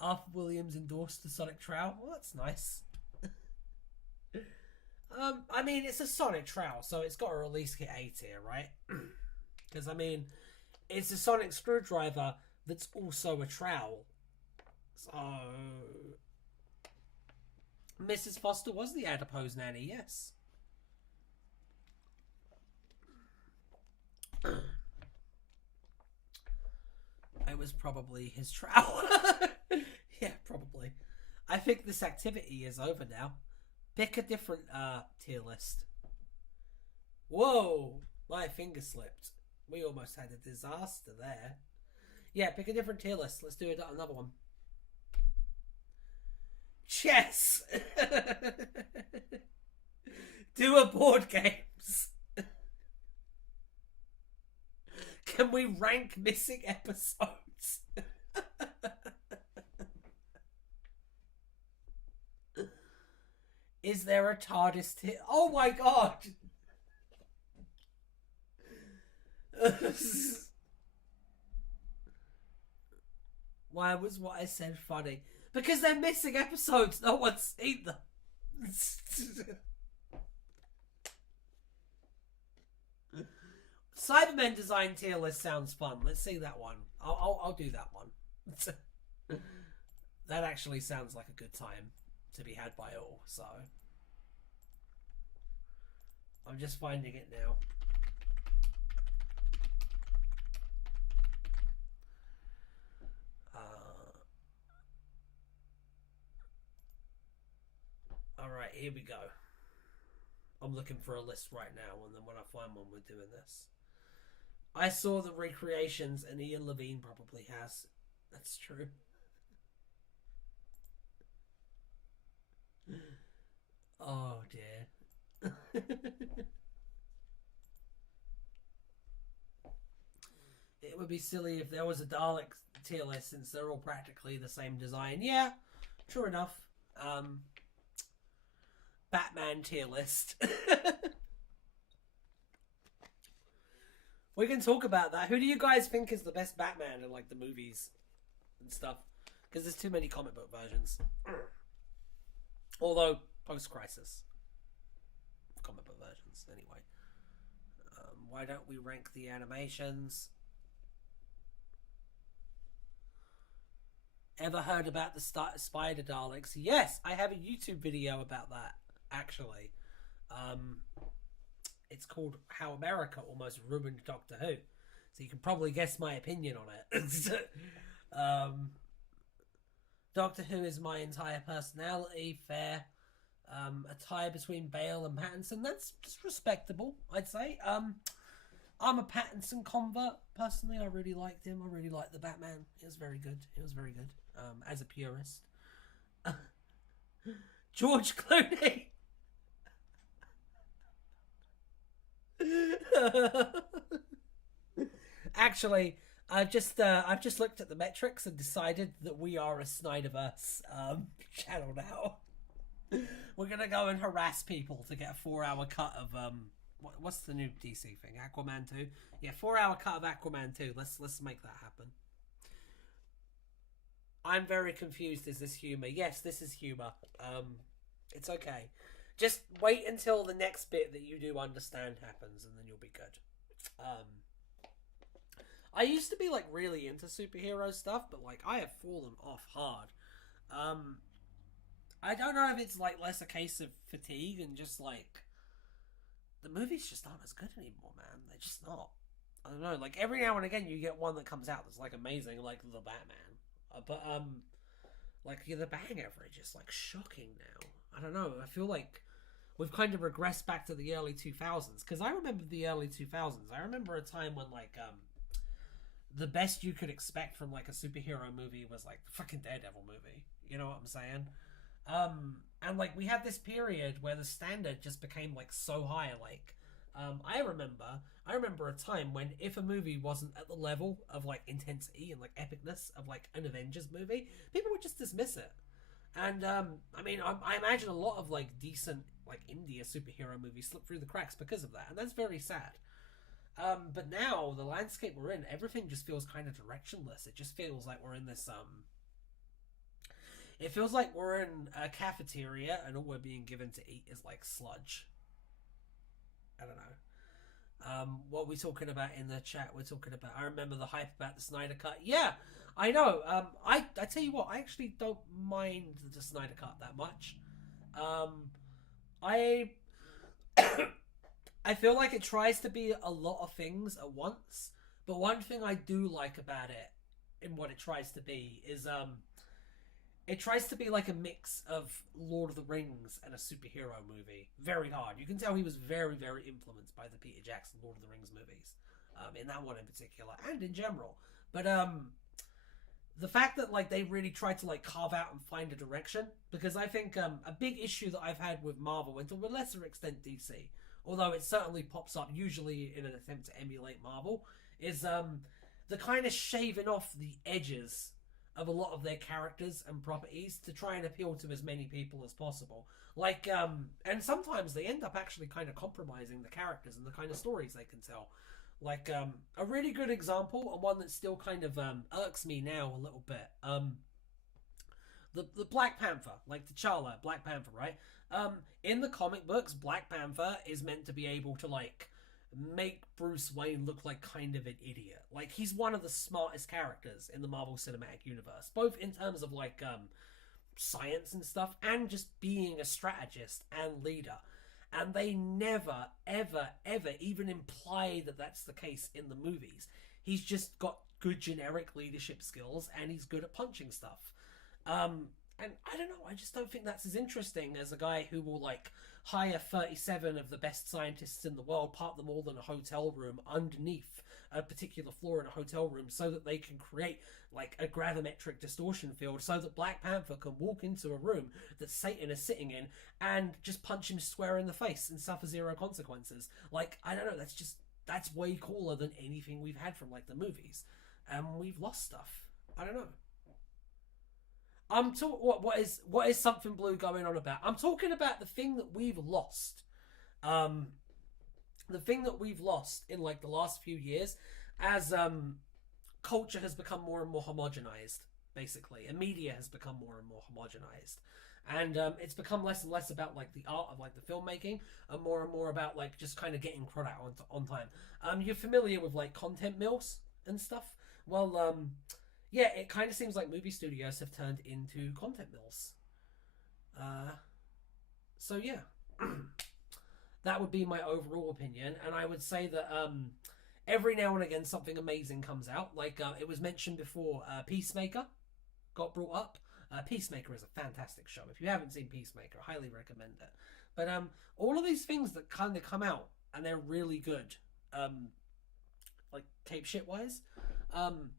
Arthur Williams endorsed the Sonic Trowel. Well, that's nice. I mean, it's a Sonic Trowel, so it's got to at least get A tier, right? Because, I mean, it's a sonic screwdriver that's also a trowel. So, Mrs. Foster was the adipose nanny, yes. It was probably his trowel. Yeah, probably. I think this activity is over now. Pick a different tier list. Whoa! My finger slipped. We almost had a disaster there. Yeah, pick a different tier list. Let's do another one. Chess! Do a board games. Can we rank missing episodes? Is there a Tardis tier? Oh my god! Why was what I said funny? Because they're missing episodes. No one's seen them. Cybermen design tier list sounds fun. Let's see that one. I'll do that one. That actually sounds like a good time to be had by all. So I'm just finding it now. Alright, here we go. I'm looking for a list right now, and then when I find one, we're doing this. I saw the recreations, and Ian Levine probably has. That's true. Oh dear. It would be silly if there was a Dalek tier list, since they're all practically the same design. Yeah, true enough. Batman tier list. We can talk about that. Who do you guys think is the best Batman in like the movies and stuff? Because there's too many comic book versions. Although post-crisis comic book versions anyway. Why don't we rank the animations? Ever heard about the spider Daleks? Yes, I have a YouTube video about that, actually. It's called How America Almost Ruined Doctor Who. So you can probably guess my opinion on it. Doctor Who is my entire personality. Fair. A tie between Bale and Pattinson. That's just respectable, I'd say. I'm a Pattinson convert. Personally, I really liked him. I really liked the Batman. It was very good. It was very good. As a purist. George Clooney. Actually, I've just looked at the metrics and decided that we are a Snyderverse channel now. We're gonna go and harass people to get a 4-hour cut of what's the new DC thing? Aquaman 2? Yeah, 4-hour cut of Aquaman 2. Let's make that happen. I'm very confused. Is this humor? Yes, this is humor. It's okay. Just wait until the next bit that you do understand happens, and then you'll be good. I used to be like really into superhero stuff, but like I have fallen off hard. I don't know if it's like less a case of fatigue and just like the movies just aren't as good anymore, man. They're just not. I don't know. Like every now and again, you get one that comes out that's like amazing, like the Batman. Like the bang average is like shocking now. I don't know. I feel like we've kind of regressed back to the early 2000s, because I remember the early 2000s. I remember a time when like the best you could expect from like a superhero movie was like the fucking Daredevil movie. You know what I'm saying? And like we had this period where the standard just became like so high. Like I remember a time when if a movie wasn't at the level of like intensity and like epicness of like an Avengers movie, people would just dismiss it. And I mean, I imagine a lot of like decent like India superhero movies slip through the cracks because of that, and that's very sad. But now the landscape we're in, everything just feels kind of directionless. It just feels like we're in this it feels like we're in a cafeteria and all we're being given to eat is like sludge. I don't know. What are we talking about in the chat? We're talking about, I remember the hype about the Snyder Cut. Yeah, I know. I tell you what, I actually don't mind the Snyder Cut that much. I I feel like it tries to be a lot of things at once, but one thing I do like about it, in what it tries to be, is it tries to be like a mix of Lord of the Rings and a superhero movie. Very hard. You can tell he was very, very influenced by the Peter Jackson Lord of the Rings movies, in that one in particular, and in general. But the fact that like they really tried to like carve out and find a direction, because I think a big issue that I've had with Marvel, and to a lesser extent DC, although it certainly pops up usually in an attempt to emulate Marvel, is the kind of shaving off the edges of a lot of their characters and properties to try and appeal to as many people as possible. Like, and sometimes they end up actually kind of compromising the characters and the kind of stories they can tell. Like a really good example, and one that still kind of irks me now a little bit. The Black Panther, like T'Challa, Black Panther, right? In the comic books, Black Panther is meant to be able to like make Bruce Wayne look like kind of an idiot. Like he's one of the smartest characters in the Marvel Cinematic Universe, both in terms of like science and stuff, and just being a strategist and leader. And they never, ever, ever even imply that that's the case in the movies. He's just got good generic leadership skills, and he's good at punching stuff. And I don't know, I just don't think that's as interesting as a guy who will like hire 37 of the best scientists in the world, park them all in a hotel room underneath a particular floor in a hotel room so that they can create like a gravimetric distortion field so that Black Panther can walk into a room that Satan is sitting in and just punch him square in the face and suffer zero consequences. Like, I don't know, that's way cooler than anything we've had from like the movies. And we've lost stuff. I don't know. What is something blue going on about? I'm talking about the thing that we've lost. Um, the thing that we've lost in like the last few years, as culture has become more and more homogenized, basically, and media has become more and more homogenized, and it's become less and less about like the art of like the filmmaking, and more about like just kind of getting product on time. You're familiar with like content mills and stuff? Well, yeah, it kind of seems like movie studios have turned into content mills. Uh, so yeah, that would be my overall opinion, and I would say that every now and again something amazing comes out. Like it was mentioned before, Peacemaker got brought up. Peacemaker is a fantastic show. If you haven't seen Peacemaker, I highly recommend it. But all of these things that kind of come out and they're really good, like tape shit wise, um,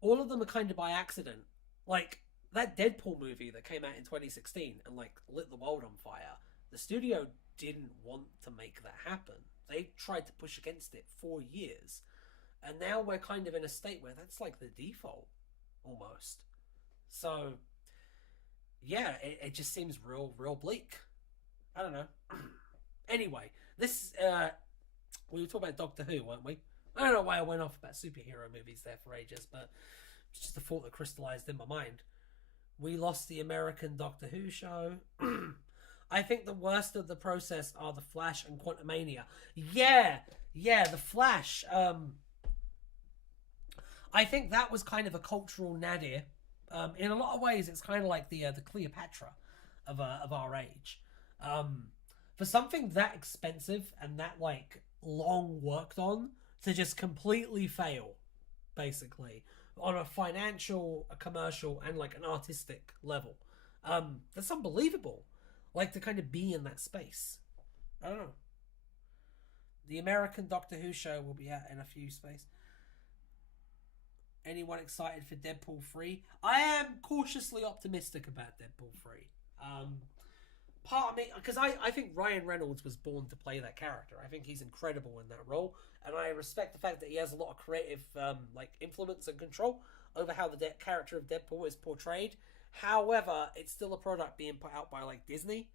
all of them are kind of by accident. Like that Deadpool movie that came out in 2016 and like lit the world on fire. The studio didn't want to make that happen. They tried to push against it for years. And now we're kind of in a state where that's like the default almost. So yeah, it just seems real bleak. I don't know. Anyway, this we were talking about Doctor Who, weren't we? I don't know why I went off about superhero movies there for ages, but it's just a thought that crystallized in my mind. We lost the American Doctor Who show. I think the worst of the process are the Flash and Quantumania. Yeah, the Flash. I think that was kind of a cultural nadir. In a lot of ways, it's kind of like the Cleopatra of our age. For something that expensive and that like long worked on to just completely fail, basically on a financial, a commercial, and like an artistic level, that's unbelievable. Like to kind of be in that space. I don't know. The American Doctor Who show will be out in a few space. Anyone excited for Deadpool 3? I am cautiously optimistic about Deadpool 3. Part of me, because I think Ryan Reynolds was born to play that character. I think he's incredible in that role, and I respect the fact that he has a lot of creative like influence and control over how the character of Deadpool is portrayed. However, it's still a product being put out by like Disney,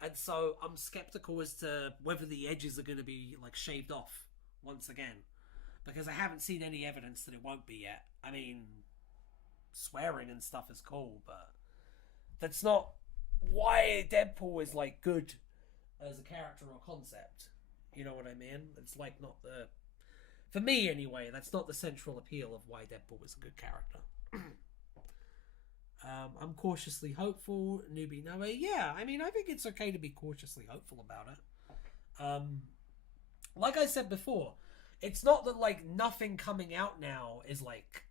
and so I'm skeptical as to whether the edges are going to be like shaved off once again, because I haven't seen any evidence that it won't be yet. I mean, swearing and stuff is cool, but that's not why Deadpool is like good as a character or concept. You know what I mean? It's like not the, for me anyway, that's not the central appeal of why Deadpool is a good character. I'm cautiously hopeful. Newbie Noah, yeah, I mean, I think it's okay to be cautiously hopeful about it. Like I said before, it's not that like nothing coming out now is like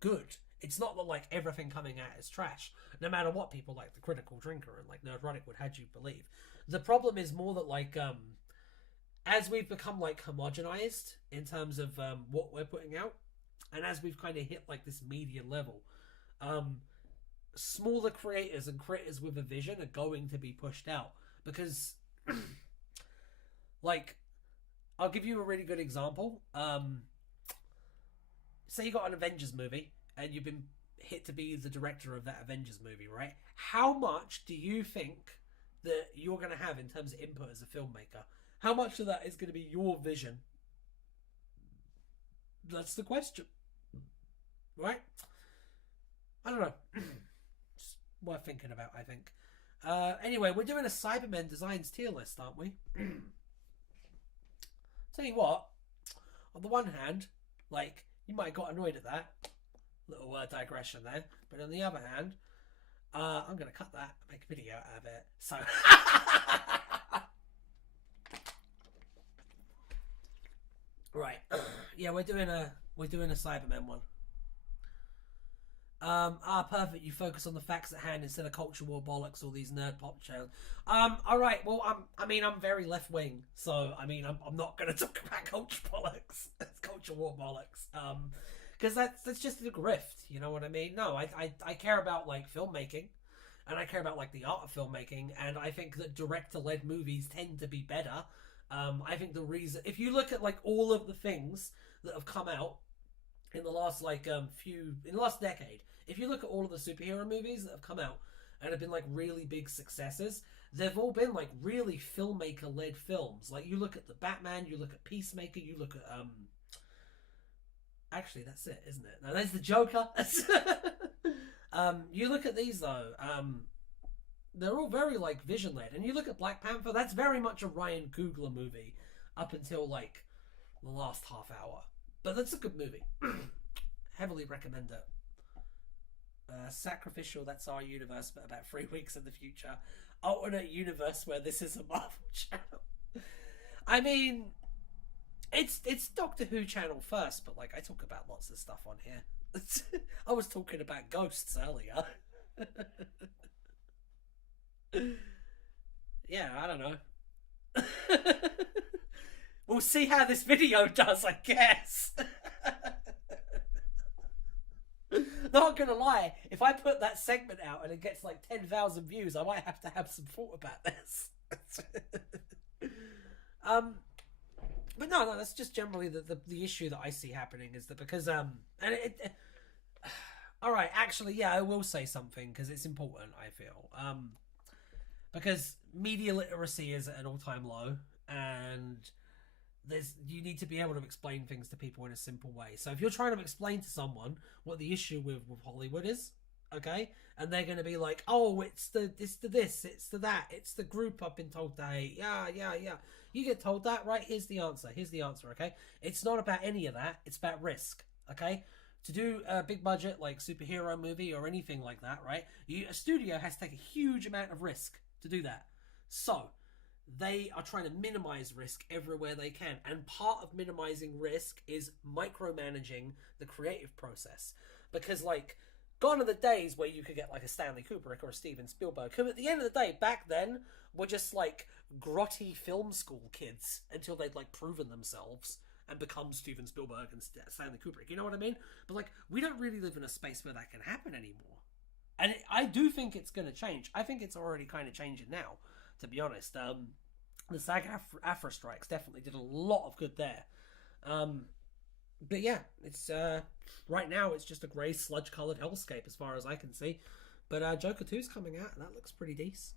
good. It's not that like everything coming out is trash, no matter what people like the Critical Drinker and like Nerdrotic would have you believe. The problem is more that like as we've become like homogenized in terms of what we're putting out, and as we've kind of hit like this media level, smaller creators and creators with a vision are going to be pushed out because like I'll give you a really good example. Say you got an Avengers movie and you've been hit to be the director of that Avengers movie, right? How much do you think that you're going to have in terms of input as a filmmaker? How much of that is going to be your vision That's the question, right? I don't know. Just worth thinking about, I think. Anyway, we're doing a Cybermen Designs tier list, aren't we? Tell you what, on the one hand, like, you might have got annoyed at that little digression there, but on the other hand, I'm going to cut that and make a video out of it. So, right, yeah, we're doing a Cybermen one. Perfect. You focus on the facts at hand instead of culture war bollocks, all these nerd pop shows. All right. Well, I'm very left wing, so I'm not going to talk about culture bollocks, culture war bollocks. Because that's just a grift. You know what I mean? No, I care about like filmmaking, and I care about like the art of filmmaking, and I think that director-led movies tend to be better. I think the reason, if you look at like all of the things that have come out in the last in the last decade, if you look at all of the superhero movies that have come out and have been like really big successes, they've all been like really filmmaker led films. Like you look at the Batman, you look at Peacemaker, you look at actually that's it, isn't it? No, there's the Joker. You look at these though, they're all very like vision led, and you look at Black Panther, that's very much a Ryan Coogler movie up until like the last half hour. But that's a good movie. Heavily recommend it. Sacrificial, that's our universe, but about 3 weeks in the future. Alternate universe where this is a Marvel channel. I mean, it's Doctor Who channel first, but like I talk about lots of stuff on here. I was talking about ghosts earlier. Yeah, I don't know. We'll see how this video does, I guess. Not gonna lie, if I put that segment out and it gets like 10,000 views, I might have to have some thought about this. But no, that's just generally the issue that I see happening is that because all right, actually, yeah, I will say something because it's important. I feel because media literacy is at an all-time low, and you need to be able to explain things to people in a simple way. So if you're trying to explain to someone what the issue with Hollywood is, okay, and they're going to be like, oh, it's the this, it's the that, it's the group I've been told to hate. Yeah. You get told that, right? Here's the answer, okay? It's not about any of that. It's about risk, okay? To do a big budget like superhero movie or anything like that, right? A studio has to take a huge amount of risk to do that. So they are trying to minimize risk everywhere they can, and part of minimizing risk is micromanaging the creative process, because like gone are the days where you could get like a Stanley Kubrick or a Steven Spielberg, who at the end of the day back then were just like grotty film school kids until they'd like proven themselves and become Steven Spielberg and Stanley Kubrick, you know what I mean? But like we don't really live in a space where that can happen anymore, and I do think it's going to change. I think it's already kind of changing now, to be honest. The SAG-AFTRA strikes definitely did a lot of good there. But yeah, it's right now it's just a grey sludge-coloured hellscape as far as I can see. But Joker 2's coming out, and that looks pretty decent.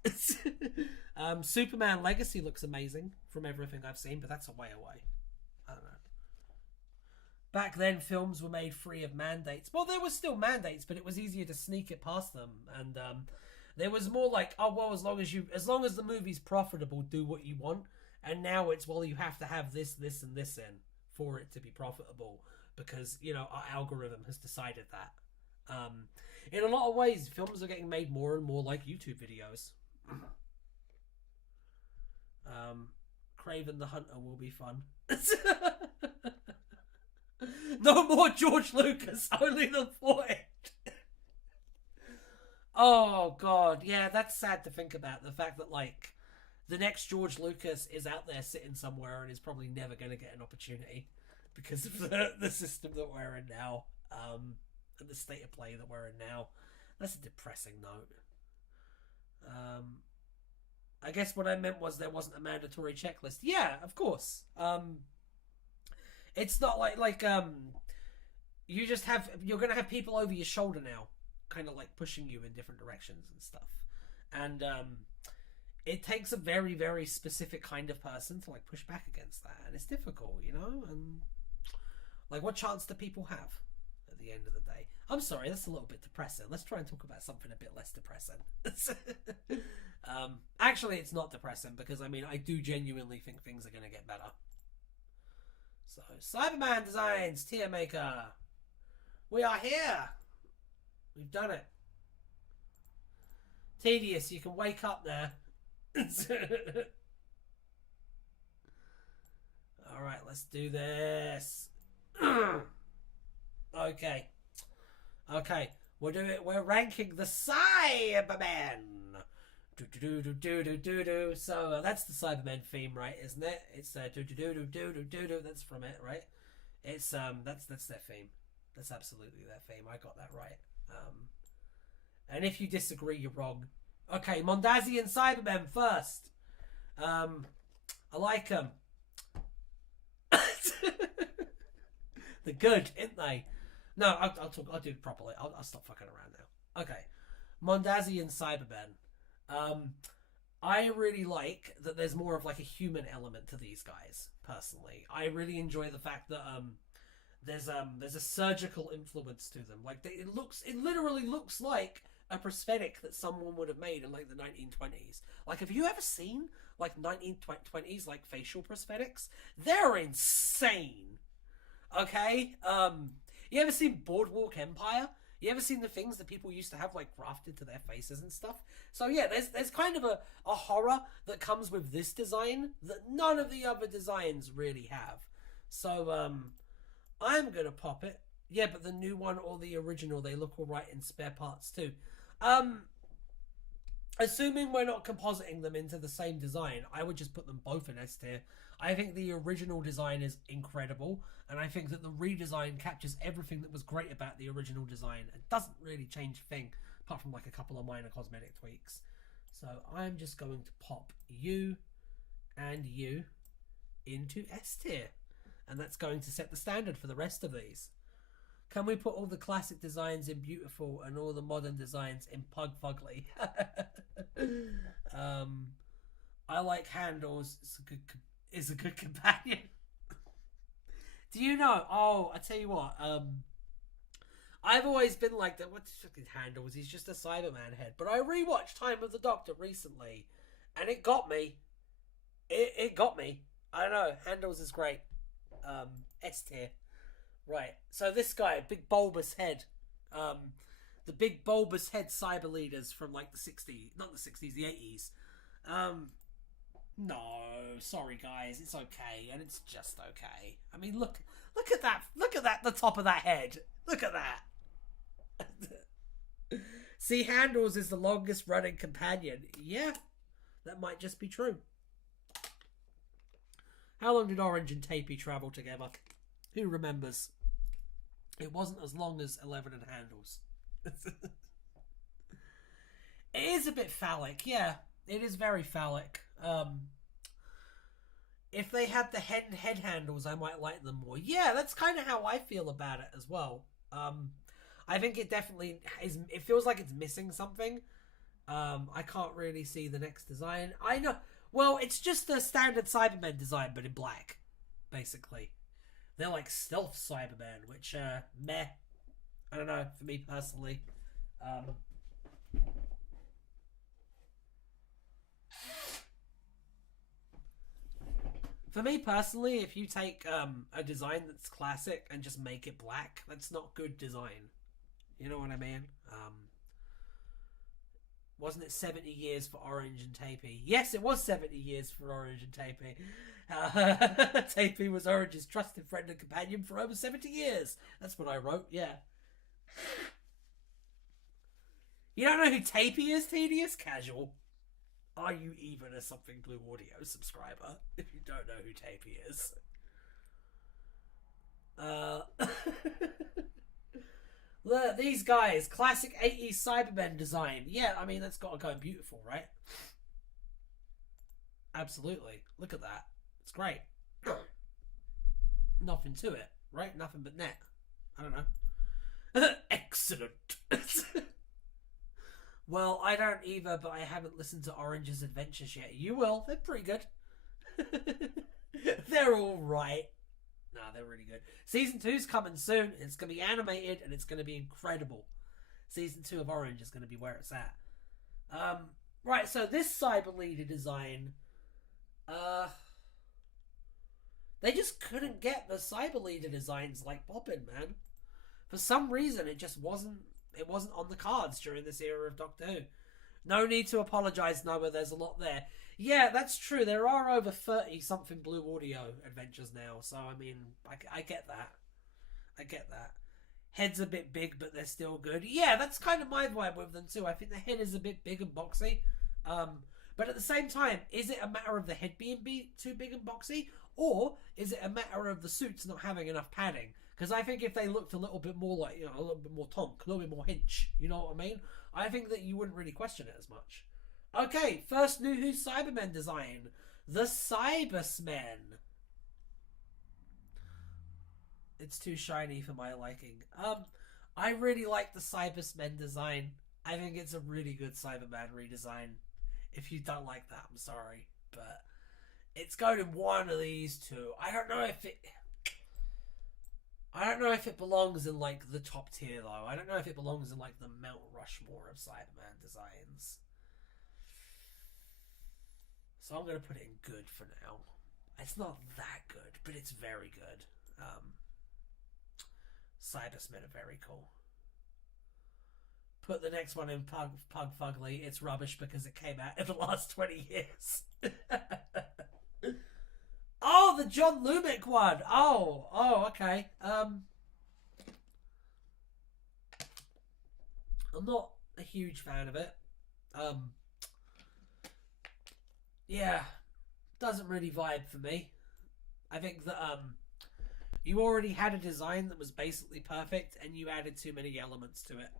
Superman Legacy looks amazing from everything I've seen, but that's a way away. I don't know. Back then, films were made free of mandates. Well, there was still mandates, but it was easier to sneak it past them, and there was more like, oh well, as long as the movie's profitable, do what you want. And now it's, well, you have to have this, and this in for it to be profitable, because you know our algorithm has decided that. In a lot of ways, films are getting made more and more like YouTube videos. Craven the Hunter will be fun. No more George Lucas, only the Void. Oh god, yeah, that's sad to think about. The fact that like the next George Lucas is out there sitting somewhere and is probably never going to get an opportunity because of the system that we're in now, and the state of play that we're in now. That's a depressing note. I guess what I meant was there wasn't a mandatory checklist. Yeah, of course. It's not like you're gonna have people over your shoulder now, kind of like pushing you in different directions and stuff, and it takes a very, very specific kind of person to like push back against that, and it's difficult, you know. And Like, what chance do people have at the end of the day? I'm sorry, that's a little bit depressing. Let's try and talk about something a bit less depressing. Actually, it's not depressing because, I mean, I do genuinely think things are going to get better. So, Cyberman Designs, Tier Maker. We are here. We've done it. Tedious, you can wake up there. Alright, let's do this. Okay. Okay. We're ranking the Cybermen. So that's the Cybermen theme, right? Isn't it? It's that's from it, right? It's that's their theme. That's absolutely their theme. I got that right. And if you disagree, you're wrong. Okay, Mondazian Cybermen first. I like them. They're good, aren't they? No, I'll do it properly. I'll stop fucking around now. Okay, Mondazian Cybermen. I really like that there's more of like a human element to these guys. Personally, I really enjoy the fact that there's a surgical influence to them. Like it literally looks like a prosthetic that someone would have made in like the 1920s. Like, have you ever seen like 1920s like facial prosthetics? They're insane. Okay, you ever seen Boardwalk Empire? You ever seen the things that people used to have like grafted to their faces and stuff? So yeah, there's kind of a horror that comes with this design that none of the other designs really have. So I'm gonna pop it. Yeah, but the new one or the original, they look alright in spare parts too. Assuming we're not compositing them into the same design, I would just put them both in S tier. I think the original design is incredible, and I think that the redesign captures everything that was great about the original design and doesn't really change a thing, apart from like a couple of minor cosmetic tweaks. So I'm just going to pop you and you into S tier, and that's going to set the standard for the rest of these. Can we put all the classic designs in beautiful and all the modern designs in pug fugly? I like handles. It's a good companion. Do you know? Oh, I tell you what. I've always been like that. What's fucking handles? He's just a Cyberman head. But I rewatched Time of the Doctor recently, and it got me. It got me. I don't know. Handles is great. S tier. Right. So this guy, big bulbous head. The big bulbous head cyber leaders from like the 60s, not the 60s, the 80s. No, sorry guys, it's okay, and it's just okay. I mean, look at that, the top of that head. Look at that. See, Handles is the longest running companion. Yeah, that might just be true. How long did Orange and Tapey travel together? Who remembers? It wasn't as long as 11 and Handles. It is a bit phallic, yeah. It is very phallic. If they had the head handles, I might like them more. Yeah, that's kind of how I feel about it as well. I think it definitely is. It feels like it's missing something. I can't really see the next design. I know. Well, it's just the standard Cybermen design, but in black, basically. They're like stealth Cybermen, which, meh. I don't know, for me personally. For me personally, if you take a design that's classic and just make it black, that's not good design. You know what I mean? Wasn't it 70 years for Orange and Tapey? Yes, it was 70 years for Orange and Tapey. Tapey was Orange's trusted friend and companion for over 70 years. That's what I wrote, yeah. You don't know who Tapey is, Tedious? Casual. Are you even a Something Blue Audio subscriber if you don't know who Tapey is? Look, these guys, classic 80s Cybermen design. Yeah, I mean, that's got to go beautiful, right? Absolutely. Look at that. It's great. Nothing to it, right? Nothing but net. I don't know. Excellent. Well, I don't either, but I haven't listened to Orange's Adventures yet. You will. They're pretty good. They're all right. Nah, they're really good. Season 2's coming soon. It's going to be animated and it's going to be incredible. Season 2 of Orange is going to be where it's at. Right, so this Cyber Leader design, they just couldn't get the Cyber Leader designs like poppin', man. For some reason, it just wasn't on the cards during this era of Doctor Who. No need to apologise, Noah, there's a lot there. Yeah, that's true. There are over 30-something Blue Audio adventures now, so, I mean, I get that. I get that. Head's a bit big, but they're still good. Yeah, that's kind of my vibe with them, too. I think the head is a bit big and boxy. But at the same time, is it a matter of the head being too big and boxy? Or is it a matter of the suits not having enough padding? Because I think if they looked a little bit more like, a little bit more tonk, a little bit more hinch, you know what I mean? I think that you wouldn't really question it as much. Okay, first New Who Cybermen design. The Cybersmen. It's too shiny for my liking. I really like the Cybersmen design. I think it's a really good Cyberman redesign. If you don't like that, I'm sorry. But it's going in one of these two. I don't know if it belongs in like the top tier though. I don't know if it belongs in like the Mount Rushmore of Cyberman designs. So I'm going to put it in good for now. It's not that good, but it's very good. Cybersmen are very cool. Put the next one in Pug Fugly. It's rubbish because it came out in the last 20 years. Oh, the John Lumick one. Oh, okay. I'm not a huge fan of it. Yeah, doesn't really vibe for me. I think that you already had a design that was basically perfect, and you added too many elements to it.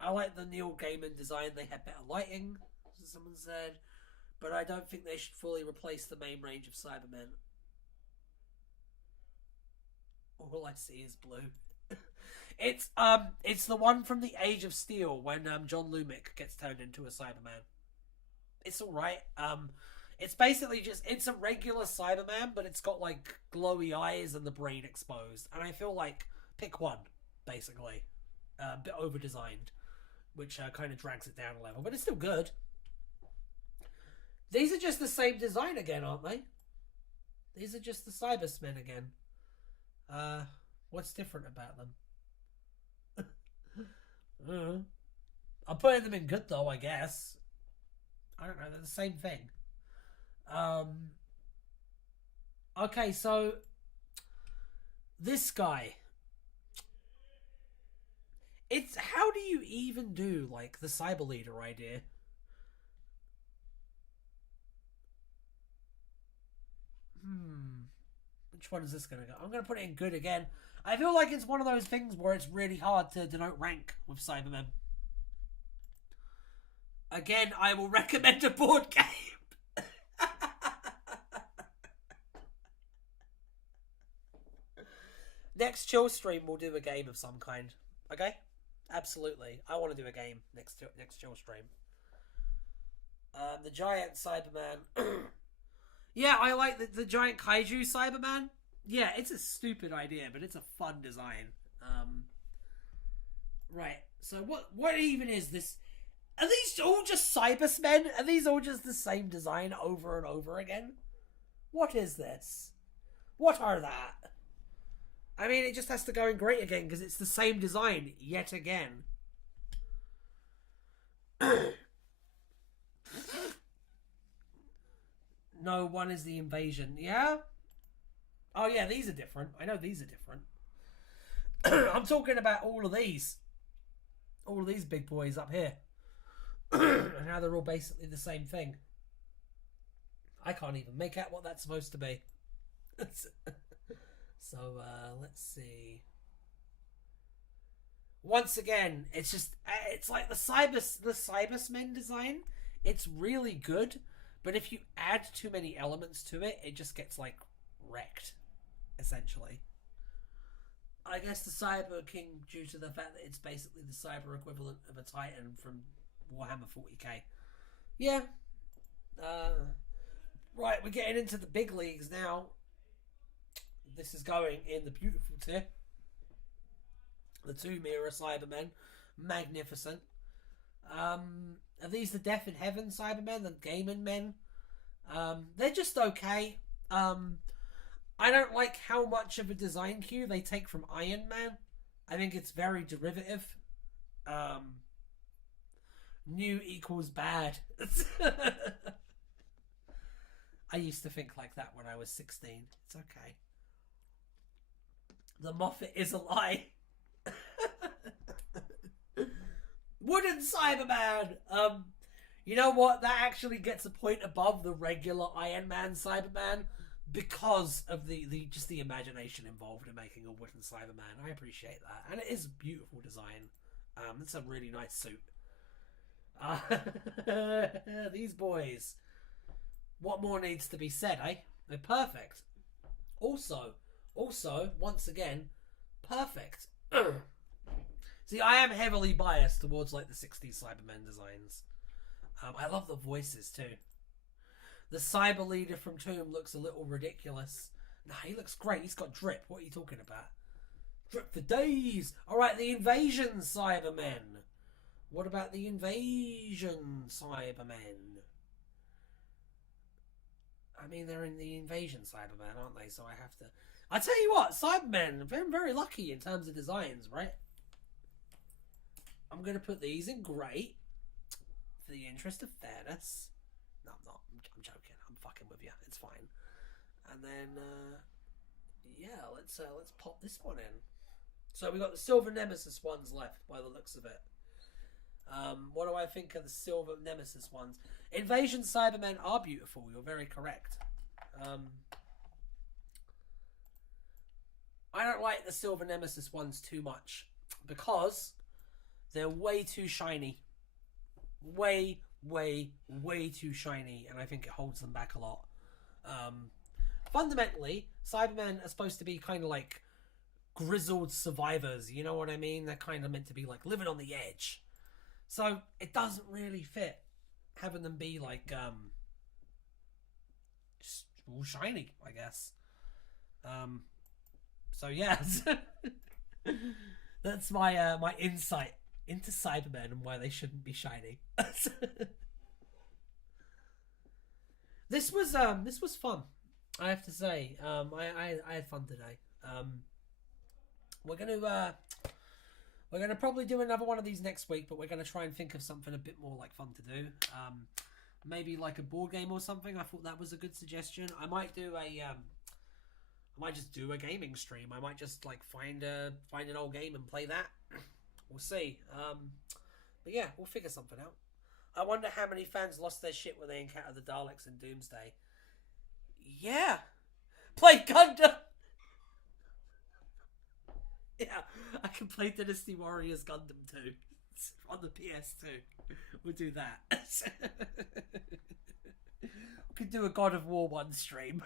I like the Neil Gaiman design. They had better lighting, as someone said. But I don't think they should fully replace the main range of Cybermen. All I see is blue. It's the one from the Age of Steel when John Lumick gets turned into a Cyberman. It's alright. It's basically it's a regular Cyberman, but it's got like glowy eyes and the brain exposed. And I feel like pick one, basically. A bit over designed, which kind of drags it down a level, but it's still good. These are just the same design again, aren't they? These are just the Cybersmen again. What's different about them? I'm putting them in good though, I guess. I don't know, they're the same thing. Okay, so this guy. It's how do you even do like the Cyber Leader idea? Which one is this going to go? I'm going to put it in good again. I feel like it's one of those things where it's really hard to denote rank with Cybermen. Again, I will recommend a board game. Next chill stream, we'll do a game of some kind. Okay? Absolutely. I want to do a game next chill stream. The giant Cyberman. Yeah, I like the giant kaiju Cyberman. Yeah, it's a stupid idea, but it's a fun design. Right. So what even is this? Are these all just Cybersmen? Are these all just the same design over and over again? What is this? What are that? I mean, it just has to go in great again because it's the same design yet again. No, one is the invasion. Yeah? Oh, yeah, these are different. I know these are different. I'm talking about all of these. All of these big boys up here. And how they're all basically the same thing. I can't even make out what that's supposed to be. So, let's see. Once again, it's just... It's like the Cybersmen design. It's really good. But if you add too many elements to it, it just gets, like, wrecked, essentially. I guess the Cyber King, due to the fact that it's basically the cyber equivalent of a Titan from Warhammer 40k. Yeah. Right, we're getting into the big leagues now. This is going in the beautiful tier. The two Mirror Cybermen, magnificent. Are these the Death in Heaven Cybermen, the Gaming Men? They're just okay. I don't like how much of a design cue they take from Iron Man. I think it's very derivative. New equals bad. I used to think like that when I was 16. It's okay. The Moffat is a lie. Wooden Cyberman! You know what? That actually gets a point above the regular Iron Man Cyberman because of the just the imagination involved in making a wooden Cyberman. I appreciate that. And it is a beautiful design. It's a really nice suit. These boys. What more needs to be said, eh? They're perfect. Also, once again, perfect. See, I am heavily biased towards like the 60s Cybermen designs. I love the voices too. The cyber leader from Tomb looks a little ridiculous. Nah, he looks great. He's got drip. What are you talking about? Drip for days. Alright, the Invasion Cybermen. What about the Invasion Cybermen? I mean, they're in the Invasion Cybermen, aren't they? So I have to... I tell you what, Cybermen have been very lucky in terms of designs, right? I'm going to put these in grey for the interest of fairness. No, I'm not. I'm joking. I'm fucking with you. It's fine. And then, yeah, let's pop this one in. So we got the Silver Nemesis ones left by the looks of it. What do I think of the Silver Nemesis ones? Invasion Cybermen are beautiful. You're very correct. I don't like the Silver Nemesis ones too much because they're way too shiny. Way too shiny, and I think it holds them back a lot. Fundamentally, Cybermen are supposed to be kind of like grizzled survivors, you know what I mean? They're kind of meant to be like living on the edge. So it doesn't really fit having them be like just all shiny, I guess. So yeah, that's my my insight into Cybermen and why they shouldn't be shiny. This was fun, I have to say. I had fun today. We're gonna probably do another one of these next week, but we're gonna try and think of something a bit more like fun to do. Maybe like a board game or something. I thought that was a good suggestion. I might do a I might just do a gaming stream. I might just like find an old game and play that. We'll see. But yeah, we'll figure something out. I wonder how many fans lost their shit when they encountered the Daleks in Doomsday. Yeah. Play Gundam! Yeah, I can play Dynasty Warriors Gundam too. On the PS2. We'll do that. We could do a God of War 1 stream.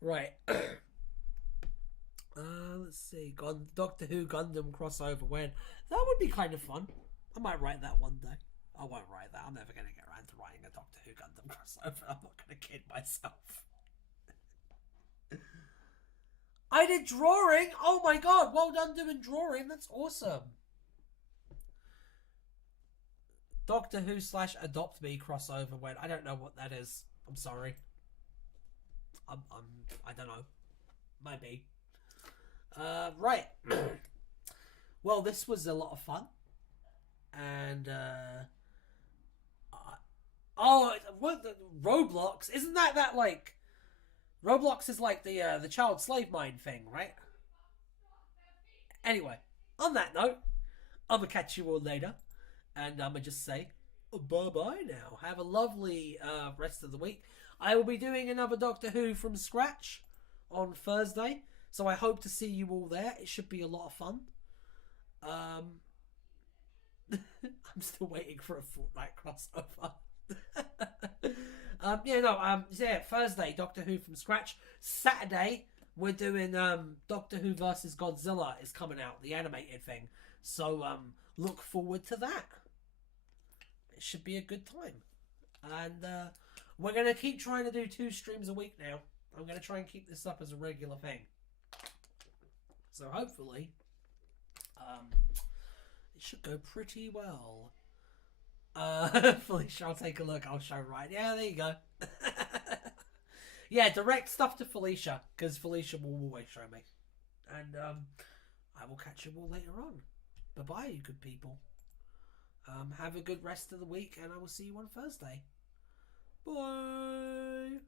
Right. Let's see. Doctor Who Gundam crossover. When that would be kind of fun. I might write that one day. I won't write that. I'm never going to get around to writing a Doctor Who Gundam crossover. I'm not going to kid myself. I did drawing. Oh my god! Well done doing drawing. That's awesome. Doctor Who / Adopt Me crossover. When I don't know what that is. I'm sorry. I don't know. Maybe. Right. Well, this was a lot of fun. And what Roblox? Isn't that like Roblox is like the child slave mine thing, right? Anyway, on that note, I'm gonna catch you all later, and I'm gonna just say bye bye now. Have a lovely rest of the week. I will be doing another Doctor Who from scratch on Thursday, so I hope to see you all there. It should be a lot of fun. I'm still waiting for a Fortnite crossover. Yeah, Thursday, Doctor Who from scratch. Saturday, we're doing Doctor Who versus Godzilla is coming out, the animated thing. So look forward to that. It should be a good time. And we're going to keep trying to do 2 streams a week now. I'm going to try and keep this up as a regular thing. So hopefully, it should go pretty well. Felicia, I'll take a look. I'll show right. Yeah, there you go. Yeah, direct stuff to Felicia, because Felicia will always show me. And I will catch you all later on. Bye-bye, you good people. Have a good rest of the week, and I will see you on Thursday. Bye.